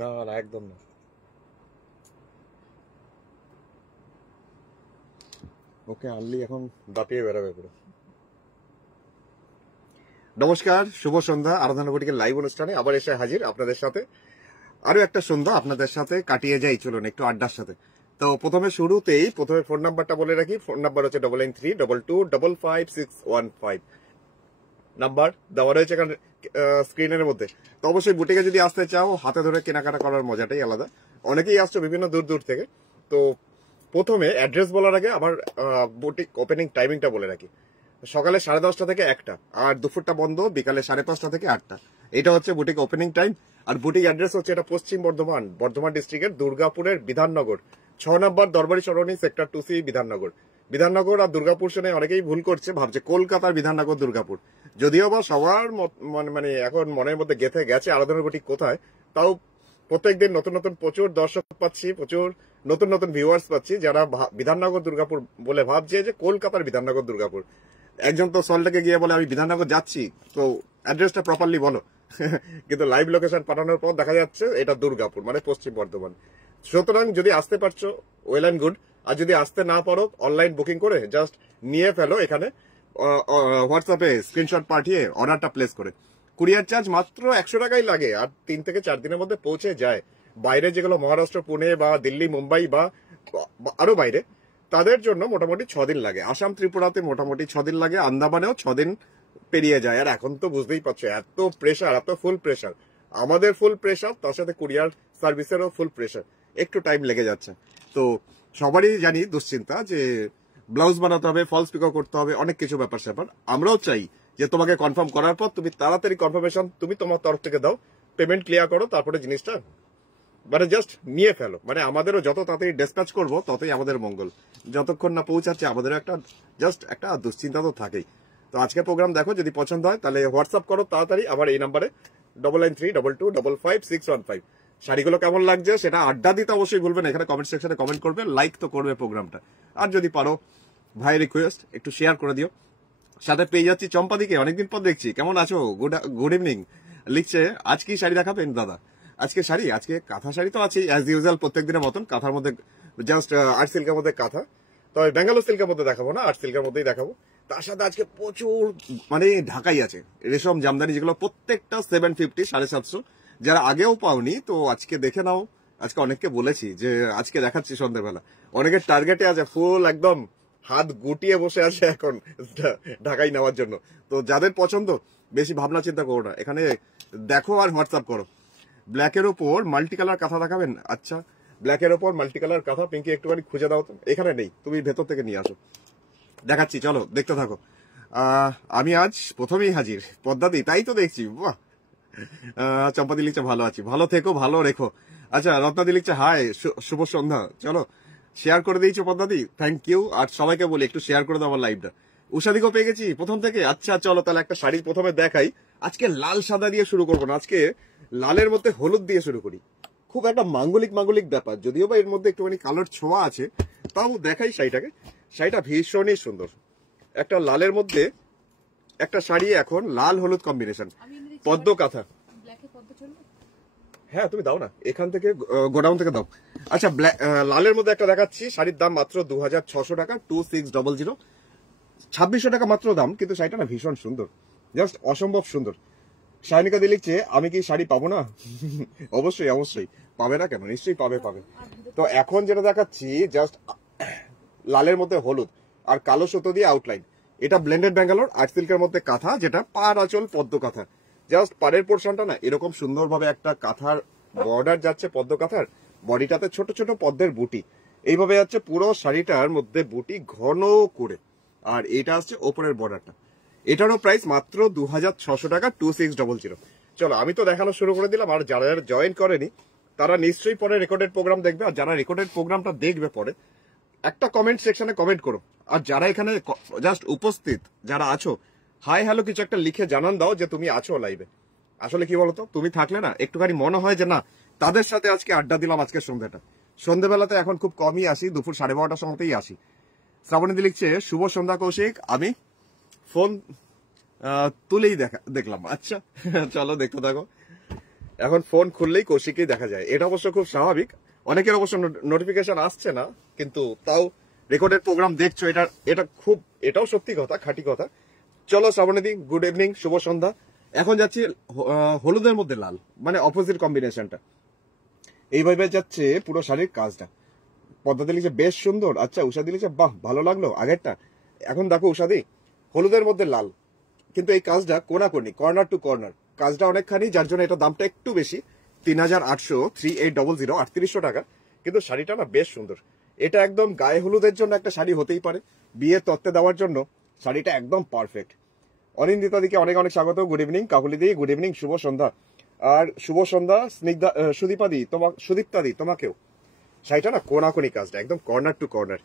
না না একদম না। ওকে আনলি এখন দাপিয়ে বেড়াবে পুরো। নমস্কার, শুভ সন্ধ্যা। আরাধনা বুটিকের লাইভ অনুষ্ঠানে আবার এসে হাজির আপনাদের সাথে। আরো একটা সন্ধ্যা আপনাদের সাথে কাটিয়ে যাই, চলুন একটু আড্ডার সাথে। তো প্রথমে ফোন নাম্বারটা বলে রাখি। ফোন নাম্বার হচ্ছে 9932255615 নাম্বার দেওয়া রয়েছে এখানে স্ক্রিনের মধ্যে। তো অবশ্যই বুটিকে যদি আসতে চাও, হাতে ধরে কেনাকাটা করার মজাটাই আলাদা। অনেকেই আসছো বিভিন্ন দূর দূর থেকে। তো প্রথমে অ্যাড্রেস বলার আগে আমার বুটিক ওপেনিং টাইমিংটা বলে রাখি। সকালে 10:30 থেকে 1টা, আর দুপুরটা বন্ধ বিকালে 5:30 থেকে 8টা। এটা হচ্ছে বুটিক ওপেনিং টাইম। আর বুটিক অ্যাড্রেস হচ্ছে এটা পশ্চিম বর্ধমান ডিস্ট্রিক্টের দুর্গাপুরের বিধাননগর 6 নম্বর দরবারি সরণি, সেক্টর 2C, বিধাননগর আর দুর্গাপুর শুনে অনেকেই ভুল করছে, ভাবছে কলকাতার বিধাননগর দুর্গাপুর। যদিও বা সবার মানে এখন মনের মধ্যে গেঁথে গেছে আরাধনা বুটিক কোথায়। তাও প্রত্যেকদিন নতুন নতুন প্রচুর দর্শক পাচ্ছি, প্রচুর নতুন নতুন ভিউয়ার্স পাচ্ছি যারা বিধাননগর দুর্গাপুর বলে ভাবছে যে কলকাতার বিধাননগর দুর্গাপুর। একজন তো সল্টলেকে গিয়ে বলে আমি বিধাননগর যাচ্ছি, তো অ্যাড্রেসটা প্রপারলি বলো। কিন্তু লাইভ লোকেশন পাঠানোর পর দেখা যাচ্ছে এটা দুর্গাপুর, মানে পশ্চিম বর্ধমান। সুতরাং যদি আসতে পারছো ওয়েল অ্যান্ড গুড, আর যদি আসতে না পারো অনলাইন বুকিং করে জাস্ট নিয়ে ফেলো এখানে হোয়াটসঅ্যাপে স্ক্রিনশট পাঠিয়ে অর্ডারটা প্লেস করে। কুরিয়ার চার্জ মাত্র 100 টাকাই লাগে, আর 3 থেকে 4 দিনের মধ্যে পৌঁছে যায়। বাইরে যেগুলো মহারাষ্ট্র, পুনে বা দিল্লি, মুম্বাই বা আরো বাইরে, তাদের জন্য মোটামুটি 6 দিন লাগে। আসাম, ত্রিপুরাতে মোটামুটি 6 দিন লাগে, আন্দামানেও 6 দিন পেরিয়ে যায়। আর এখন তো বুঝতেই পারছো এত প্রেশার, এত ফুল প্রেশার, আমাদের ফুল প্রেশার, তার সাথে কুরিয়ার সার্ভিসেরও ফুল প্রেশার, একটু টাইম লেগে যাচ্ছে। তো সবারই জানি দুশ্চিন্তা যে ব্লাউজ বানাতে হবে, ফলস পিকো করতে হবে, অনেক কিছু ব্যাপার স্যাপার। আমরাও চাই যে তোমাকে কনফার্ম করার পর তুমি তাড়াতাড়ি কনফার্মেশন তুমি তোমার তরফ থেকে দাও, পেমেন্ট ক্লিয়ার করো, তারপরে জিনিসটা মানে জাস্ট নিয়ে ফেলো। মানে আমাদেরও যত তাড়াতাড়ি ডিসপ্যাচ করবো ততই আমাদের মঙ্গল। যতক্ষণ না পৌঁছাচ্ছে আমাদেরও একটা জাস্ট একটা দুশ্চিন্তা তো থাকেই। তো আজকে প্রোগ্রাম দেখো, যদি পছন্দ হয় তাহলে হোয়াটসঅ্যাপ করো তাড়াতাড়ি আবার এই নাম্বারে 9932255615। শাড়িগুলো কেমন লাগছে সেটা আড্ডা দিতে অবশ্যই ভুলবেন, এখানে কমেন্ট সেকশনে কমেন্ট করবে, লাইক তো করবে প্রোগ্রামটা। আর যদি পারো ভাই রিকোয়েস্ট একটু শেয়ার করে দিও। সাথে পেয়ে যাচ্ছি চম্পাদিকে, অনেকদিন পর দেখছি। কেমন আছো? Good evening. লিখছে আজ কি শাড়ি দেখাবেন দাদা? আজকে শাড়ি, আজকে কাঁথা শাড়ি তো আছেই অ্যাজ ইউজুয়াল, প্রত্যেক দিনের মতন। কাঁথার মধ্যে জাস্ট আর্ট সিল্কের মধ্যে কাঁথা, তবে ব্যাঙ্গালোর সিল্কের মধ্যে দেখাবো না, আর্ট সিল্কের মধ্যেই দেখাবো। তার সাথে আজকে প্রচুর মানে ঢাকাই আছে, রেশম জামদানি, যেগুলো প্রত্যেকটা 750, 750। যারা আগেও পাওনি তো আজকে দেখে নাও। আজকে অনেককে বলেছি যে আজকে দেখাচ্ছি সন্ধ্যাবেলা। অনেকের টার্গেটে আছে, ফুল একদম হাত গুটিয়ে বসে আছে এখন ঢাকাই নেওয়ার জন্য। তো যাদের পছন্দ বেশি ভাবনা চিন্তা করো না, এখানে দেখো আর হোয়াটসঅ্যাপ করো। ব্ল্যাকের ওপর মাল্টি কালার কাঁথা দেখাবেন? আচ্ছা, ব্ল্যাকের ওপর মাল্টি কালার কাঁথা পিঙ্কি একটুখানি খুঁজে দাও তো। এখানে নেই, তুমি ভেতর থেকে নিয়ে আসো, দেখাচ্ছি, চলো দেখতে থাকো। আমি আজ প্রথমেই হাজির পদ্মাদি, তাই তো দেখছি। বাহ, চম্পাদি লিখছে ভালো আছি, ভালো থেকো, ভালো রেখো। আচ্ছা, রত্নাদি লিখছে হাই, শুভ সন্ধ্যা। চলো শেয়ার করে দিয়েছো পদ্মাদি, থ্যাংক ইউ। আর সবাইকে বলি একটু শেয়ার করে দাও আমার লাইভটা। উষাদিকেও পেয়ে গেছি প্রথম থেকে। আচ্ছা চলো তাহলে একটা শাড়ি প্রথমে দেখাই। আজকে লাল সাদা দিয়ে শুরু করবো না, আজকে লালের মধ্যে হলুদ দিয়ে শুরু করি। খুব একটা মাঙ্গলিক ব্যাপার, যদিও বা এর মধ্যে একটুখানি কালার ছোঁয়া আছে, তাও দেখাই শাড়িটাকে। শাড়িটা ভীষণই সুন্দর, একটা লালের মধ্যে একটা শাড়ি, এখন লাল হলুদ কম্বিনেশন, পদ্ম কাঁথা। হ্যাঁ তুমি দাও না, এখান থেকে গোডাউন থেকে দাও। আচ্ছা, লালের মধ্যে একটা দেখাচ্ছি, শাড়ির দাম মাত্র 2600 টাকা, 2600, 2600 টাকা মাত্র দাম। কিন্তু শাড়িটা না ভীষণ সুন্দর, জাস্ট অসম্ভব সুন্দর। শাইনিকা দি লিখছে আমি কি শাড়ি পাবো না? অবশ্যই অবশ্যই পাবে না কেন, নিশ্চয়ই পাবে। তো এখন যেটা দেখাচ্ছি জাস্ট লালের মধ্যে হলুদ আর কালো সুতো দিয়ে আউটলাইন। এটা ব্লেন্ডেড ব্যাঙ্গালোর আর্ট সিল্কের মধ্যে কাঁথা, যেটা পাড় আঁচল পদ্ম কাঁথা। জাস্ট পাড়ের পোর্শনটা না এরকম সুন্দরভাবে একটা কাঁথার বর্ডার যাচ্ছে, পদ্ম কাঁথার বডিটাতে ছোট ছোট পদ্মের বুটি এইভাবে যাচ্ছে, পুরো শাড়িটার মধ্যে বুটি ঘন করে। আর এটা আসছে ওপরের বর্ডারটা। এটারও প্রাইস মাত্র 2600 টাকা, 2600। চলো আমি তো দেখানো শুরু করে দিলাম। আর যারা জয়েন করেনি তারা নিশ্চয়ই পরে রেকর্ডেড প্রোগ্রাম দেখবে। আর যারা রেকর্ডেড প্রোগ্রামটা দেখবে পরে একটা কমেন্ট সেকশনে কমেন্ট করো। আর যারা এখানে জাস্ট উপস্থিত যারা আছো, হাই হ্যালো কিছু একটা লিখে জানান দাও যে তুমি আছো লাইভে। আসলে কি বলতো, তুমি থাকলে না একটুখানি মনে হয় যে না তাদের সাথে আজকে আড্ডা দিলাম আজকের সন্ধ্যাটা। সন্ধ্যাবেলাতে এখন খুব কমই আসি, দুপুর 12:30টার সময়তেই আসি। শ্রাবণী লিখছে শুভ সন্ধ্যা কৌশিক, আমি ফোন তুলেই দেখলাম। আচ্ছা চলো দেখতে থাকো। এখন ফোন খুললেই কৌশিককেই দেখা যায়, এটা অবশ্য খুব স্বাভাবিক। অনেকের অবশ্য নোটিফিকেশন আসছে না, কিন্তু তাও রেকর্ডেড প্রোগ্রাম দেখছো, এটাও সত্যি কথা, খাঁটি কথা। চলো শ্রাবণীদি, গুড ইভিনিং, শুভ সন্ধ্যা। এখন যাচ্ছি হলুদের মধ্যে লাল, মানে অপোজিট কম্বিনেশনটা। এইভাবে যাচ্ছে পুরো শাড়ির কাজটা। পদ্মাতে লিখছে বেশ সুন্দর, আচ্ছা উষাদি লিখছে বাহ ভালো লাগলো আগেরটা। এখন দেখো উষাদি, হলুদের মধ্যে লাল, কিন্তু এই কাজটা কোনাকুনি, কর্নার টু কর্নার কাজটা অনেকখানি, যার জন্য এটা দামটা একটু বেশি, 3800, 3800, 3800 টাকা। কিন্তু শাড়িটা না বেশ সুন্দর। এটা একদম গায়ে হলুদের জন্য একটা শাড়ি হতেই পারে, বিয়ের তত্ত্বে দেওয়ার জন্য শাড়িটা একদম পারফেক্ট। অনিন্দিতা দিকে অনেক অনেক স্বাগত, গুড ইভিনিং। কাকুলি দি গুড ইভিনিং, শুভ সন্ধ্যা। আর শুভ সন্ধ্যা স্নিগ্ধা, সুদীপ্তাদি তোমাকেও। শাড়িটা না কোনাকুনি কাজটা, একদম কর্নার টু কর্নার,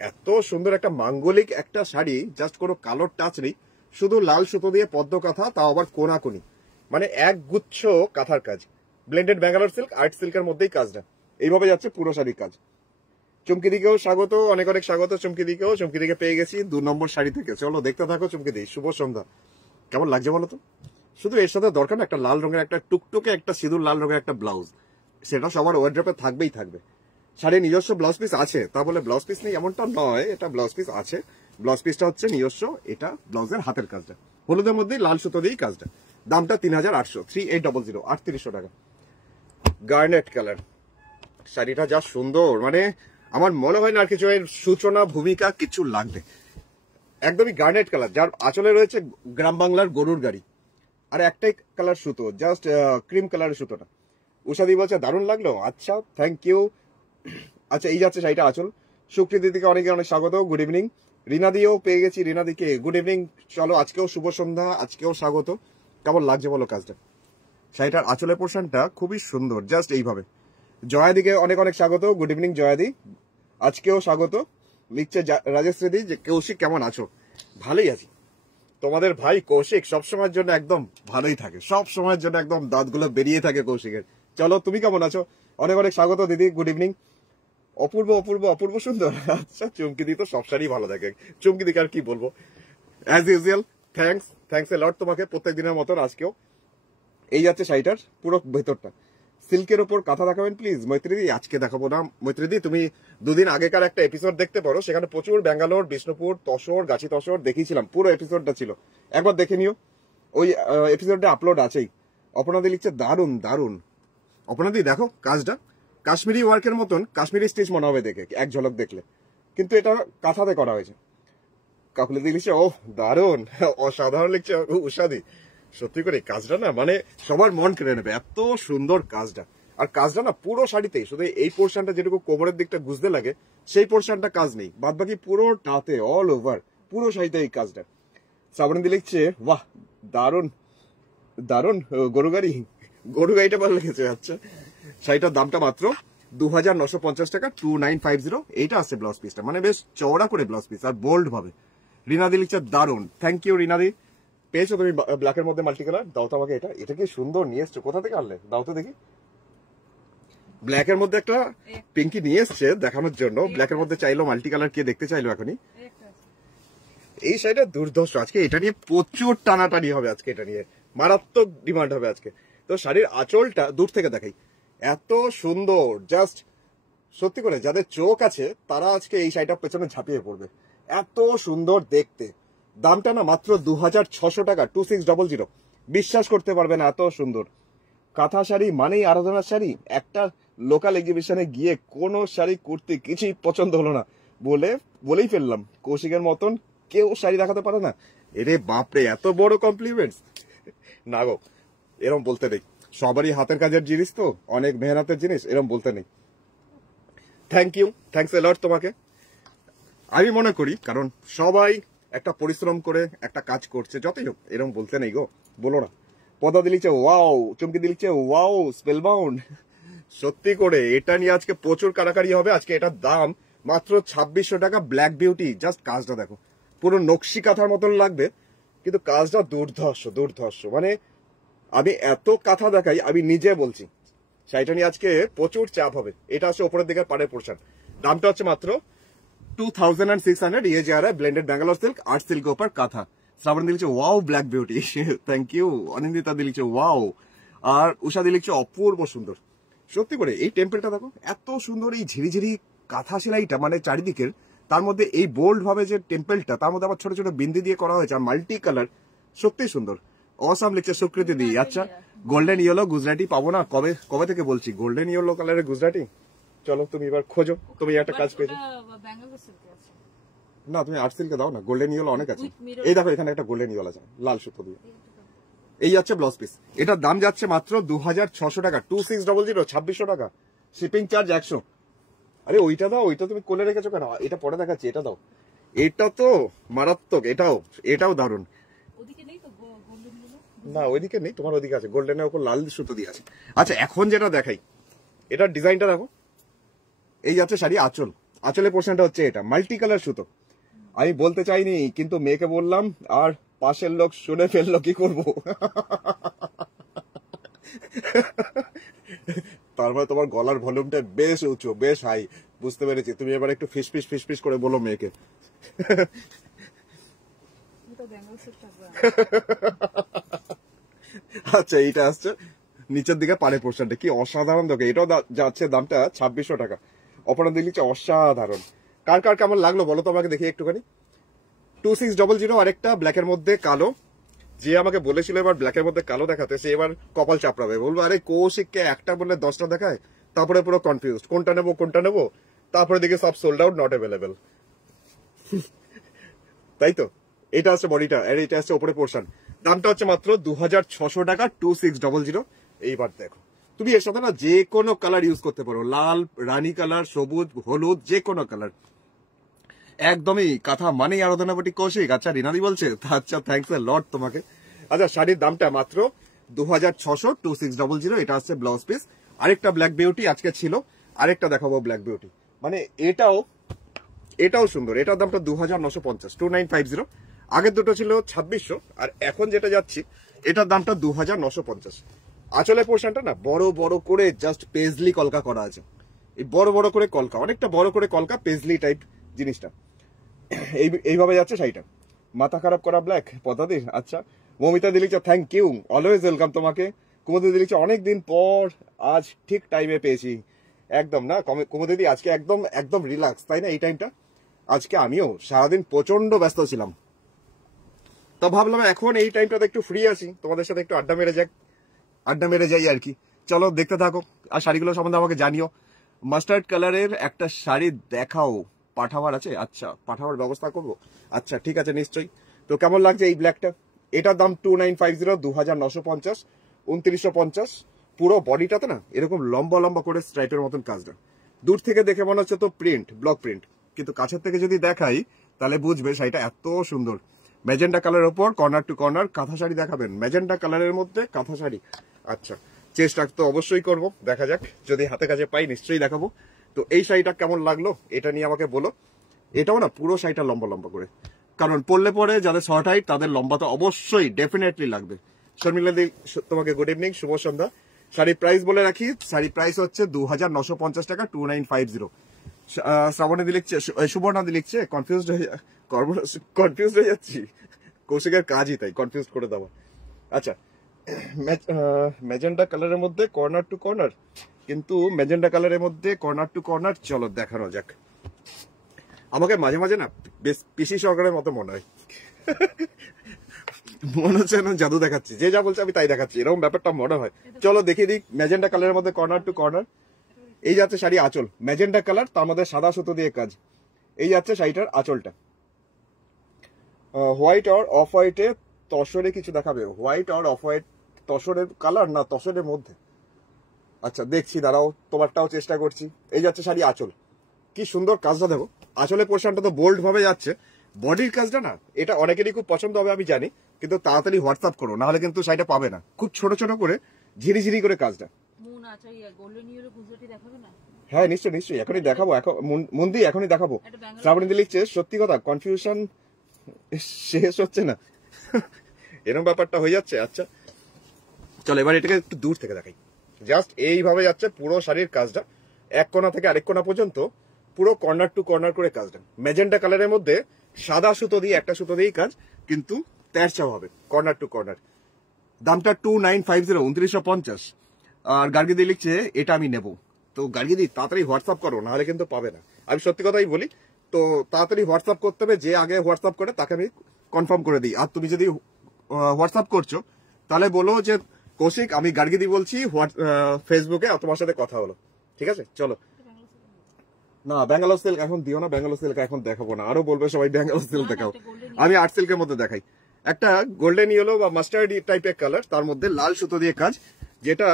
এত সুন্দর একটা মাঙ্গলিক একটা শাড়ি, জাস্ট কোনো কালোর টাচ নেই, শুধু লাল সুতো দিয়ে পদ্ম কাঁথা, তাও আবার কোনাকুনি, মানে এক গুচ্ছ কাঁথার কাজ, ব্লেন্ডেড ব্যাঙ্গালোর সিল্ক, আর্ট সিল্কের মধ্যেই কাজটা। এইভাবে যাচ্ছে পুরো শাড়ির কাজ। চুমকি দিকেও স্বাগত, অনেক অনেক স্বাগত চুমকি দিকেও। চুমকি দিকে পেয়ে গেছি 2 নম্বর শাড়ি থেকে। চলো দেখতে থাকো চুমকি দি, শুভ সন্ধ্যা। কেমন লাগছে বলো তো? শুধু এর সাথে দরকার না একটা লাল রঙের, একটা টুকটুকে একটা সিঁদুর লাল রঙের একটা ব্লাউজ, সেটা সবার ওয়ারড্রপে থাকবেই থাকবে। শাড়ির নিজস্ব ব্লাউজ পিস আছে, তা বলে ব্লাউজ পিস নেই এমনটা নয়, এটা ব্লাউজ পিস আছে। ব্লাউজ পিসটা হচ্ছে নিজস্ব, এটা ব্লাউজের হাতের কাজটা, হলুদের মধ্যেই লাল সুতো দিয়েই কাজটা। দামটা 3800, 3800, 3800 টাকা। গার্নেট কালার শাড়িটা যা সুন্দর, মানে আমার মনে হয় না আর কিছু এর সূচনা ভূমিকা কিছু লাগবে। একদমই গার্নেট কালার, যার আঁচলে রয়েছে গ্রাম বাংলার গরুর গাড়ি, আর একটাই কালার সুতো, জাস্ট ক্রিম কালারের সুতোটা। উষাদি বলছে দারুণ লাগলো, আচ্ছা থ্যাংক ইউ। আচ্ছা এই যাচ্ছে শাড়িটা আঁচল। সুকৃতি দিকে অনেকে অনেক স্বাগত, গুড ইভিনিং। রিনাদিও পেয়ে গেছি, রিনাদিকে গুড ইভিনিং। চলো আজকেও শুভ সন্ধ্যা, আজকেও স্বাগত। কেমন লাগছে বলো কাজটা? শাড়িটার আঁচলের পোর্শনটা খুবই সুন্দর, জাস্ট এইভাবে। জয়াদিকে অনেক অনেক স্বাগত, গুড ইভিনিং জয়াদি, আজকেও স্বাগত। লিখছে রাজশ্রীদি যে কৌশিক কেমন আছো? ভালোই আছি। তোমাদের ভাই কৌশিক সবসময়ের জন্য একদম ভালোই থাকে, সব সময়ের জন্য একদম দাঁতগুলো বেরিয়ে থাকে কৌশিকের। চলো তুমি কেমন আছো? অনেক অনেক স্বাগত দিদি, গুড ইভিনিং। অপূর্ব অপূর্ব অপূর্ব সুন্দর, আচ্ছা চুমকি দি তো সব শাড়ি ভালো থাকে, চুমকি দিকে আর কি বলবো, as usual. Thanks a lot তোমাকে, প্রত্যেক দিনের মতন আজকেও। এই যাচ্ছে শাড়িটার পুরো ভেতরটা, সিল্কের ওপর কাঁথা দেখাবেন প্লিজ মৈত্রীদি। আজকে দেখাবো না মৈত্রীদি, তুমি দুদিন আগেকার একটা এপিসোড দেখতে পারো, সেখানে প্রচুর ব্যাঙ্গালোর, বিষ্ণুপুর, তসর, গাছি তসর দেখিয়েছিলাম, পুরো এপিসোডটা ছিল, একবার দেখে নিও, ওই এপিসোডটা আপলোড আছেই। অপনাদি লিখছে দারুণ দারুণ। অপনাদি দেখো কাজটা কাশ্মীরি ওয়ার্কের মতন, কাশ্মীরি স্টিচ মনে হবে দেখে এক ঝলক দেখলে, কিন্তু এটা কাঁথাতে করা হয়েছে। কাকুলি দি লিখছে ও দারুণ, অসাধারণ লিখছে উষাদি। সত্যি করে কাজটা না মানে সবার মন কেড়ে নেবে, এত সুন্দর কাজটা। আর কাজটা না পুরো শাড়িতেই, শুধু এই পোর্শনটা যেটুকু কোমরের দিকটা গুজতে লাগে সেই পোর্শনটা কাজ নেই, বাদ বাকি পুরোটাতে অল ওভার পুরো শাড়িতে এই কাজটা। শ্রাবণী লিখছে বাহ দারুণ দারুণ, গরু গাড়িটা ভালো লেগেছে। আচ্ছা শাড়িটার দামটা মাত্র 2950 টাকা, 2950। এইটা আছে ব্লাউজ পিসটা, মানে বেশ চওড়া করে ব্লাউজ পিস আর বোল্ড ভাবে। রিনাদি লিখছে দারুণ, থ্যাংক ইউ রিনাদি। পেয়েছো তুমি ব্ল্যাকের মধ্যে মাল্টি কালার? দাও তো আমাকে, এটা কি সুন্দর নিয়ে এসছো, কোথা থেকে আনলে দাও তো দেখি। ব্ল্যাকের মধ্যে একটা পিঙ্কি নিয়ে এসছে দেখানোর জন্য, ব্ল্যাকের মধ্যে চাইলো মাল্টি কালার, কে দেখতে চাইলো এখনই। এই শাড়িটা দুর্ধর্ষ, আজকে এটা নিয়ে প্রচুর টানাটানি হবে, আজকে এটা নিয়ে মারাত্মক ডিমান্ড হবে আজকে। তো শাড়ির আঁচলটা দূর থেকে দেখাই, এত সুন্দর, জাস্ট সত্যি করে যাদের চোখ আছে তারা আজকে এই শাড়িটার পেছনে ঝাঁপিয়ে পড়বে, এত সুন্দর দেখতে। দামটা না মাত্র 2600 টাকা, 2600। বিশ্বাস করতে পারবে না, এত সুন্দর। কাঁথা শাড়ি মানেই আরাধনার শাড়ি। একটা লোকাল এক্সিবিশনে গিয়ে কোনো শাড়ি কুর্তি কিছুই পছন্দ হলো না, বলেই ফেললাম কৌশিকের মতন কেউ শাড়ি দেখাতে পারে না। এরে বাপরে, এত বড় কমপ্লিমেন্টস না গো, এরম বলতে নেই, সবারই হাতের কাজের জিনিস তো, অনেক মেহনতের জিনিস, এরম বলতে নেই। Thank you, thanks a lot তোমাকে। আমি মনে করি কারণ সবাই একটা পরিশ্রম করে একটা কাজ করছে, যতই হোক এরকম বলতে নেই গো, বলো না। পদা দিলিছে ওয়াও, চমকি দিলিছে ওয়াও, স্পেলবাউন্ড। সত্যি করে এটা নিয়ে আজকে প্রচুর কারাকারি হবে। আজকে এটার দাম মাত্র 2600 টাকা, ব্ল্যাক বিউটি। জাস্ট কাজটা দেখো, পুরো নকশি কাঁথার মতন লাগবে, কিন্তু কাজটা দুর্ধর্ষ। মানে আমি এত কাঁথা দেখাই, আমি নিজে বলছি শাড়িটা নিয়ে আজকে প্রচুর চাপ হবে। এটা হচ্ছে ওপরের দিকের পাড়ের পোর্শন, দামটা হচ্ছে মাত্র 2600 EAJRI blended Bangalore silk, art silk ওপর কাঁথা। শ্রাবণ দিলিছে wow black beauty, thank you. Anindita দিলিছে ওয়াও, আর উষা দিয়ে লিখছে অপূর্ব সুন্দর। সত্যি করে এই টেম্পেলটা দেখো, এত সুন্দর এই ঝিরিঝিরি কাঁথা সেলাইটা মানে চারিদিকের, তার মধ্যে এই বোল্ড ভাবে যে টেম্পেলটা, তার মধ্যে আবার ছোট ছোট বিন্দি দিয়ে করা হয়েছে আর মাল্টি কালার, সত্যি সুন্দর। অসাম লিখছে সুকৃতি দি। আচ্ছা, গোল্ডেন ইয়েলো গুজরাটি পাবো না, কবে কবে থেকে বলছি গোল্ডেন ইয়েলো কালারের গুজরাটি। চলো তুমি এবার খোঁজো, তুমি একটা কাজ পেয়েছো না, তুমি আর্ট সিল্কে দাও না, গোল্ডেন ইয়েলো অনেক আছে। এই দেখো এখানে একটা গোল্ডেন ইয়েলো আছে লাল সুতো দিয়ে, এই যাচ্ছে ব্লাউজ পিস। এটার দাম যাচ্ছে মাত্র 2600 টাকা, 2600, 2600 টাকা, শিপিং চার্জ 100। আরে ওইটা দাও, ওইটা তুমি কোলে রেখেছো কেন? এটা পরে দেখাচ্ছি, এটা দাও। এটা তো মারাত্মক, এটাও দারুণ। না ওইদিকে নেই, তোমার ওইদিকে আছে, গোল্ডেনের উপর লাল সুতো দিয়ে আছে। আচ্ছা এখন যেটা দেখাই, এটার ডিজাইনটা দেখো। এই যাচ্ছে শাড়ি আঁচল, আঁচলের পোর্শনটা হচ্ছে এটা মাল্টি কালার সুতো। আমি বলতে চাইনি কিন্তু মেয়েকে বললাম, আর পাশের লোক শুনে ফেললো, কি করবো? তারপরে তোমার গলার ভলিউমটা বেশ উঁচু, বেশ হাই, বুঝতে পেরেছি। তুমি এবার একটু ফিস করে বলো মেয়েকে। আচ্ছা এইটা আসছে নিচের দিকে পাড়ে পোর্শনটা, কি অসাধারণ দেখো। এটাও যাচ্ছে দামটা 2600 টাকা। অপরাধ দিচ্ছে অসাধারণ। কার কার কেমন লাগলো বলো তো আমাকে দেখি একটুখানি। 2600 আরেকটা ব্ল্যাকের মধ্যে কালো। যে আমাকে বলেছিল এবার ব্ল্যাকের মধ্যে কালো দেখাতে, সে এবার কপাল চাপড়াবে, বলবো আরে কৌশিককে একটা বললে 10টা দেখায়। তারপরে পুরো কনফিউজ, কোনটা নেবো, তারপরে দিকে সব সোল্ড আউট, নট অ্যাভেলেবেল। তাই তো, এটা হচ্ছে বডিটা, আর এটা হচ্ছে ওপরে পোর্শন। দামটা হচ্ছে মাত্র 2600 টাকা, 2600। এইবার দেখো, তুমি এর সাথে না যে কোনো কালার ইউজ করতে পারো, লাল, রানী কালার, সবুজ, হলুদ, যে কোনো কালার। একদমই কাঁথা মানেই আরাধনাপতি কৌশিক। আচ্ছা রিনাদি বলছে, আচ্ছা থ্যাংকস এ লট তোমাকে। আচ্ছা শাড়ির দামটা মাত্র 2600, 2600। এটা হচ্ছে ব্লাউজ পিস। আরেকটা ব্ল্যাক বিউটি আজকে ছিল, আরেকটা দেখাবো ব্ল্যাক বিউটি। মানে এটাও সুন্দর। এটার দামটা 2950, 2950। আগের দুটো ছিল 2600, আর এখন যেটা যাচ্ছি এটার দামটা 2950। আঁচলের পোর্শনটা না বড় বড় করে জাস্ট পেজলি কলকা করা আছে। এই বড় বড় করে কলকা, অনেকটা বড় করে কলকা, পেজলি টাইপ জিনিসটা। এইভাবে যাচ্ছে শাড়িটা। মাথা খারাপ করা ব্ল্যাক পদ্ধতি। আচ্ছা মমিতা দিলিচা, থ্যাংক ইউ, অলওয়েজ ওয়েলকাম তোমাকে। কুমুদি দিলিচা, অনেকদিন পর আজ ঠিক টাইমে পেয়েছি। একদম না কুমুদি, আজকে একদম একদম রিল্যাক্স, তাই না এই টাইমটা? আজকে আমিও সারাদিন প্রচন্ড ব্যস্ত ছিলাম, তো ভাবলাম এখন এই টাইমটাতে একটু ফ্রি আছি, তোমাদের সাথে একটু আড্ডা মেরে যাই আর কি। চলো দেখতে থাকো, আর শাড়িগুলো সম্বন্ধে আমাকে জানিও। মাস্টার্ড কালারের একটা শাড়ি দেখাও, পাঠাবার আছে? আচ্ছা পাঠাবার ব্যবস্থা করবো। আচ্ছা ঠিক আছে নিশ্চয়ই। তো কেমন লাগছে এই ব্ল্যাকটা? এটার দাম 2950, 2950, 2950। পুরো বডিটাতে না এরকম লম্বা লম্বা করে স্ট্রাইপের মতন কাজটা। দূর থেকে দেখে মনে হচ্ছে তো প্রিন্ট, ব্লক প্রিন্ট, কিন্তু কাছের থেকে যদি দেখাই তাহলে বুঝবে শাড়িটা এত সুন্দর। ম্যাজেন্ডা কালারের ওপর কর্নার টু কর্নার কাঁথা শাড়ি দেখাবেন, ম্যাজেন্ডা কালারের মধ্যে কাঁথা শাড়ি। আচ্ছা চেষ্টা তো অবশ্যই করব, দেখা যাক, যদি হাতে কাজে পাই নিশ্চয়ই দেখাবো। তো এই শাড়িটা কেমন লাগলো এটা নিয়ে আমাকে বলো। এটাও না পুরো শাড়িটা লম্বা লম্বা করে, কারণ পরলে পরে যাদের শর্ট হাইট তাদের লম্বা তো অবশ্যই ডেফিনেটলি লাগবে। শর্মিলা দি তোমাকে গুড ইভিনিং, শুভ সন্ধ্যা। শাড়ির প্রাইস বলে রাখি, শাড়ির প্রাইস হচ্ছে 2950 টাকা, 2950। শ্রাবণী দি লিখছে, সুবর্ণা দি লিখছে কনফিউজড হয়ে যাচ্ছি, কৌশিকের কাজই তাই কনফিউজ করে দেওয়া। আচ্ছা ম্যাজেন্ডা কালারের মধ্যে কর্নার টু কর্নার, কিন্তু ম্যাজেন্ডা কালারের মধ্যে কর্নার টু কর্নার, চলো দেখানো যাক। আমাকে মাঝে মাঝে না বেশ পিসি সরকারের মতো মনে হয়, মনে হচ্ছে না জাদু দেখাচ্ছি, যে যা বলছে আমি তাই দেখাচ্ছি, এরকম ব্যাপারটা মনে হয়। চলো দেখিয়ে দিই ম্যাজেন্ডা কালারের মধ্যে কর্নার টু কর্নার। এই যাচ্ছে শাড়ি আঁচল, ম্যাজেন্ডা কালার, তার মধ্যে সাদা সুতো দিয়ে কাজ। এই যাচ্ছে শাড়িটার আঁচলটা। হোয়াইট আর অফ হোয়াইটে তসরে কিছু দেখাবে, হোয়াইট আর অফ হোয়াইট তসরের কালার না তসরের মধ্যে। আচ্ছা দেখছি, দাঁড়াও তোমারটাও চেষ্টা করছি। এই যাচ্ছে শাড়ি আঁচল, কি সুন্দর কাজটা দেখো। আঁচলের পোর্শনটা তো বোল্ড ভাবে যাচ্ছে, বডির কাজটা না এটা অনেকেরই খুব পছন্দ হবে আমি জানি, কিন্তু তাড়াতাড়ি হোয়াটসঅ্যাপ করো, নাহলে কিন্তু শাড়িটা পাবে না। খুব ছোট ছোট করে ঝিরি করে কাজটা। হ্যাঁ নিশ্চয়ই এখনই দেখাবো, মন্দি এখনই দেখাবো। শ্রাবণী দি লিখছে, সত্যি কথা কনফিউশন শেষ হচ্ছে না, এরকম ব্যাপারটা হয়ে যাচ্ছে। আচ্ছা চলো এবার এটাকে একটু দূর থেকে দেখাই। জাস্ট এইভাবে যাচ্ছে পুরো শাড়ির কাজটা, এক কোণা থেকে আরেক কোণা পর্যন্ত পুরো কর্নার টু কর্নার করে কাজটা। ম্যাজেন্টা কালারের মধ্যে সাদা সুতো দিয়ে একটা সুতো দিয়েই কাজ, কিন্তু তেরচা হবে কর্নার টু কর্নার। দামটা 2950, 2950। আর গার্গিদি লিখছে এটা আমি নেব। তো গার্গিদি তাড়াতাড়ি হোয়াটসঅ্যাপ করো, নাহলে কিন্তু পাবে না। আমি সত্যি কথাই বলি, তো তাড়াতাড়ি হোয়াটসঅ্যাপ করতে হবে। যে আগে হোয়াটসঅ্যাপ করে তাকে আমি কনফার্ম করে দিই। আর তুমি যদি হোয়াটসঅ্যাপ করছো তাহলে বলো যে কৌশিক আমি গার্গিদি বলছি, ফেসবুকে তোমার সাথে কথা হলো। ঠিক আছে, চলো। না, ব্যাঙ্গালোর সিল্ক এখন দিও না, ব্যাঙ্গালোর সিল্ক এখন দেখাবো না। আরো বলবে সবাই ব্যাঙ্গালোর সিল্ক দেখাও। আমি আর্ট সিল্কের মধ্যে দেখাই। একটা গোল্ডেন ইয়েলো বা মাস্টার্ড টাইপের কালার, তার মধ্যে লাল সুতো দিয়ে কাজ, যেটা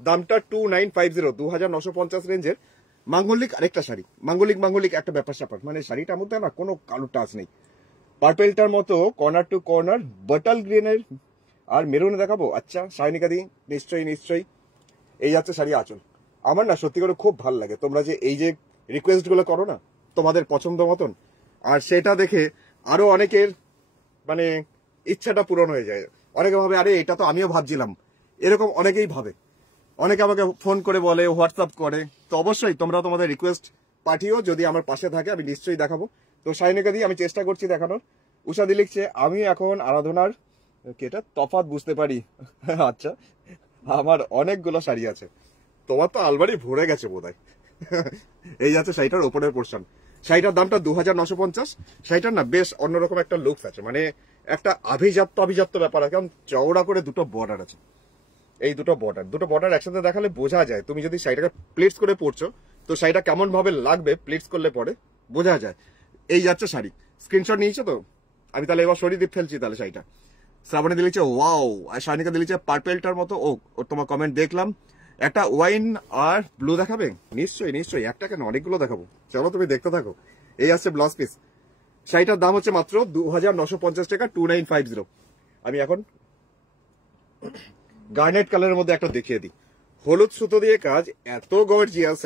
দামটা 2950, 2950 রেঞ্জের মাঙ্গলিক আরেকটা শাড়ি। মাঙ্গলিক একটা ব্যাপার স্যাপার, মানে শাড়িটার মধ্যে না কোনো কালো টাচ নেই। পার্পেলটার মতো কর্নার টু কর্নার বটল গ্রিনের আর মেরুনে দেখাবো। আচ্ছা সায়নিকা দি, নিশ্চয়ই। এই যাচ্ছে শাড়ি আঁচল। আমার না সত্যি করে খুব ভালো লাগে তোমরা যে এই যে রিকোয়েস্ট গুলো করো না তোমাদের পছন্দ মতন, আর সেটা দেখে আরো অনেকের মানে ইচ্ছাটা পূরণ হয়ে যায়। অনেকে ভাবে আরে এটা তো আমিও ভাবছিলাম, এরকম অনেকেই ভাবে। অনেকে আমাকে ফোন করে বলে, হোয়াটসঅ্যাপ করে। তো অবশ্যই তোমরা তোমাদের রিকোয়েস্ট পাঠিও, যদি আমার পাশে থাকে আমি নিশ্চয়ই দেখাবো। তো সাইনিকা দি আমি চেষ্টা করছি দেখানোর। উষাদি লিখছে আমি এখন আরাধনার এটা তফাৎ বুঝতে পারি। আচ্ছা, আমার অনেকগুলো শাড়ি আছে, তোমার তো আলমারি ভরে গেছে বোধহয়। এই যাচ্ছে শাড়িটার ওপরের পোর্শন। শাড়িটার দামটা 2950। শাড়িটার না বেশ অন্যরকম একটা লুকস আছে, মানে একটা আভিজাত্য ব্যাপার আছে। কারণ চওড়া করে দুটো বর্ডার আছে। এই দুটো বর্ডার একসাথে দেখালে বোঝা যায়। তুমি যদি শাড়িটাকে প্লেটস করে পরছো তো শাড়িটা কেমন ভাবে লাগবে প্লেটস করলে পরে বোঝা যায়। এই যাচ্ছে শাড়ি। স্ক্রিনশট নিয়েছো তো? আমি তাহলে এবার সরিয়ে দিয়ে ফেলছি তাহলে শাড়িটা। শ্রাবণী দিলিছে ওয়াও, আর শাইনিকা দিলিছে পার্পেলটার মতো। ও তোমার কমেন্ট দেখলাম। একটা ওয়াইন আর ব্লু দেখাবে? নিশ্চয়ই, একটা কেন অনেকগুলো দেখাবো। চলো তুমি দেখতে থাকো। এই আসছে ব্লাউজ পিস। শাড়িটার দাম হচ্ছে মাত্র 2950 টাকা, 2950। আমি এখন গার্নেট কালারের মধ্যে একটা দেখিয়ে দিই। হলুদ সুতো দিয়ে কাজ, এত গর্জিয়াস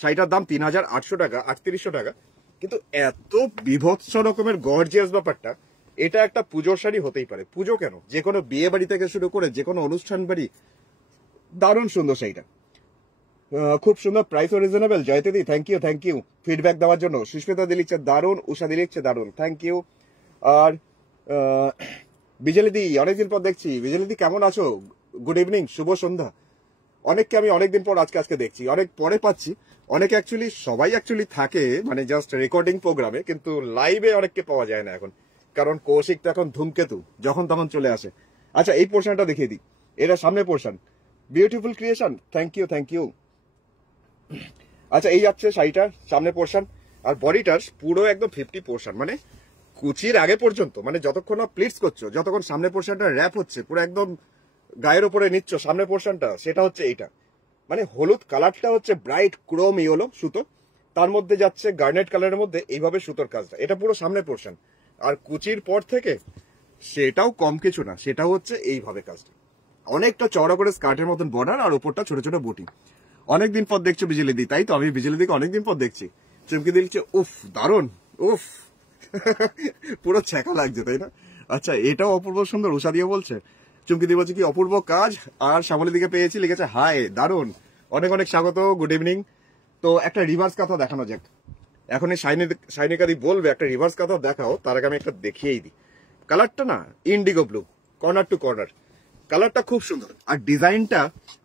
শাড়িটার দাম 3800 টাকা, 3800 টাকা। কিন্তু এত বিভৎস রকমের গর্জিয়াস ব্যাপারটা, এটা একটা পুজোর শাড়ি হতেই পারে। পুজো কেন, যে কোনো বিয়ে বাড়ি থেকে শুরু করে যে কোনো অনুষ্ঠান বাড়ি, দারুণ সুন্দর শাড়িটা, খুব সুন্দর। প্রাইসও রিজনেবল। জয়তেদি থ্যাংক ইউ ফিডব্যাক দেওয়ার জন্য। সুস্মিতা দিলিচ্ছে দারুণ, উষা দিলিচ্ছে দারুণ, থ্যাংক ইউ। আর বিজলিদি অনেকদিন পর দেখছি। বিজলিদি কেমন আছো? গুড ইভিনিং, শুভ সন্ধ্যা। অনেককে আমি অনেকদিন পর আজকে দেখছি, অনেক পরে পাচ্ছি। অনেকে সবাই থাকে মানে জাস্ট রেকর্ডিং প্রোগ্রামে, কিন্তু লাইভে অনেককে পাওয়া যায় না এখন, কারণ কৌশিক তো এখন ধূমকেতু, যখন তখন চলে আসে। আচ্ছা এই পোর্শনটা দেখিয়ে দিই, এটা সামনে portion. Beautiful creation, thank you. আচ্ছা এই যাচ্ছে শাড়িটার সামনে পোর্শন, আর বডিটার পুরো একদম 50 পোর্শন, মানে কুচির আগে পর্যন্ত, মানে যতক্ষণ না প্লিটস করছো, যতক্ষণ সামনে পোর্শনটা র্যাপ হচ্ছে পুরো একদম গায়ের উপরে নিচ্ছ সামনে পোর্শনটা, সেটা হচ্ছে এইটা। মানে হলুদ কালারটা হচ্ছে ব্রাইট ক্রোম ইয়েলো সুতো, তার মধ্যে যাচ্ছে গার্নেট কালারের মধ্যে এইভাবে সুতোর কাজটা। এটা পুরো সামনে পোর্শন। আর কুচির পর থেকে সেটাও কম কিছু না, সেটাও হচ্ছে এইভাবে কাজটা। অনেকটা চওড়া করে স্কার্টের মতন বর্ডার, আর উপরটা ছোট ছোট বুটি। অনেকদিন পর দেখছো বিজলিদি, তাই তো? আমি বিজলিদিকে অনেকদিন পর দেখছি। চমকে দিচ্ছে, উফ দারুন, উফ পুরো ছ্যাঁকা লাগছে, তাই না? আচ্ছা এটাও অপূর্ব সুন্দর, উষা দিয়ে বলছে। চুমকি দিয়ে বলছে কি অপূর্ব কাজ। আর শ্যামলী দিকে পেয়েছি, লিখেছে হাই দারুন, অনেক স্বাগত, গুড ইভিনিং। তো একটা রিভার্স কথা দেখানো যাক। এখন এই শাইনিকা দি বলবে একটা রিভার্স কথা দেখাও, তার আগে আমি একটা দেখিয়েই দিই। কালারটা না Indigo blue, corner to corner, কালারটা খুব সুন্দর। আর ডিজাইনটা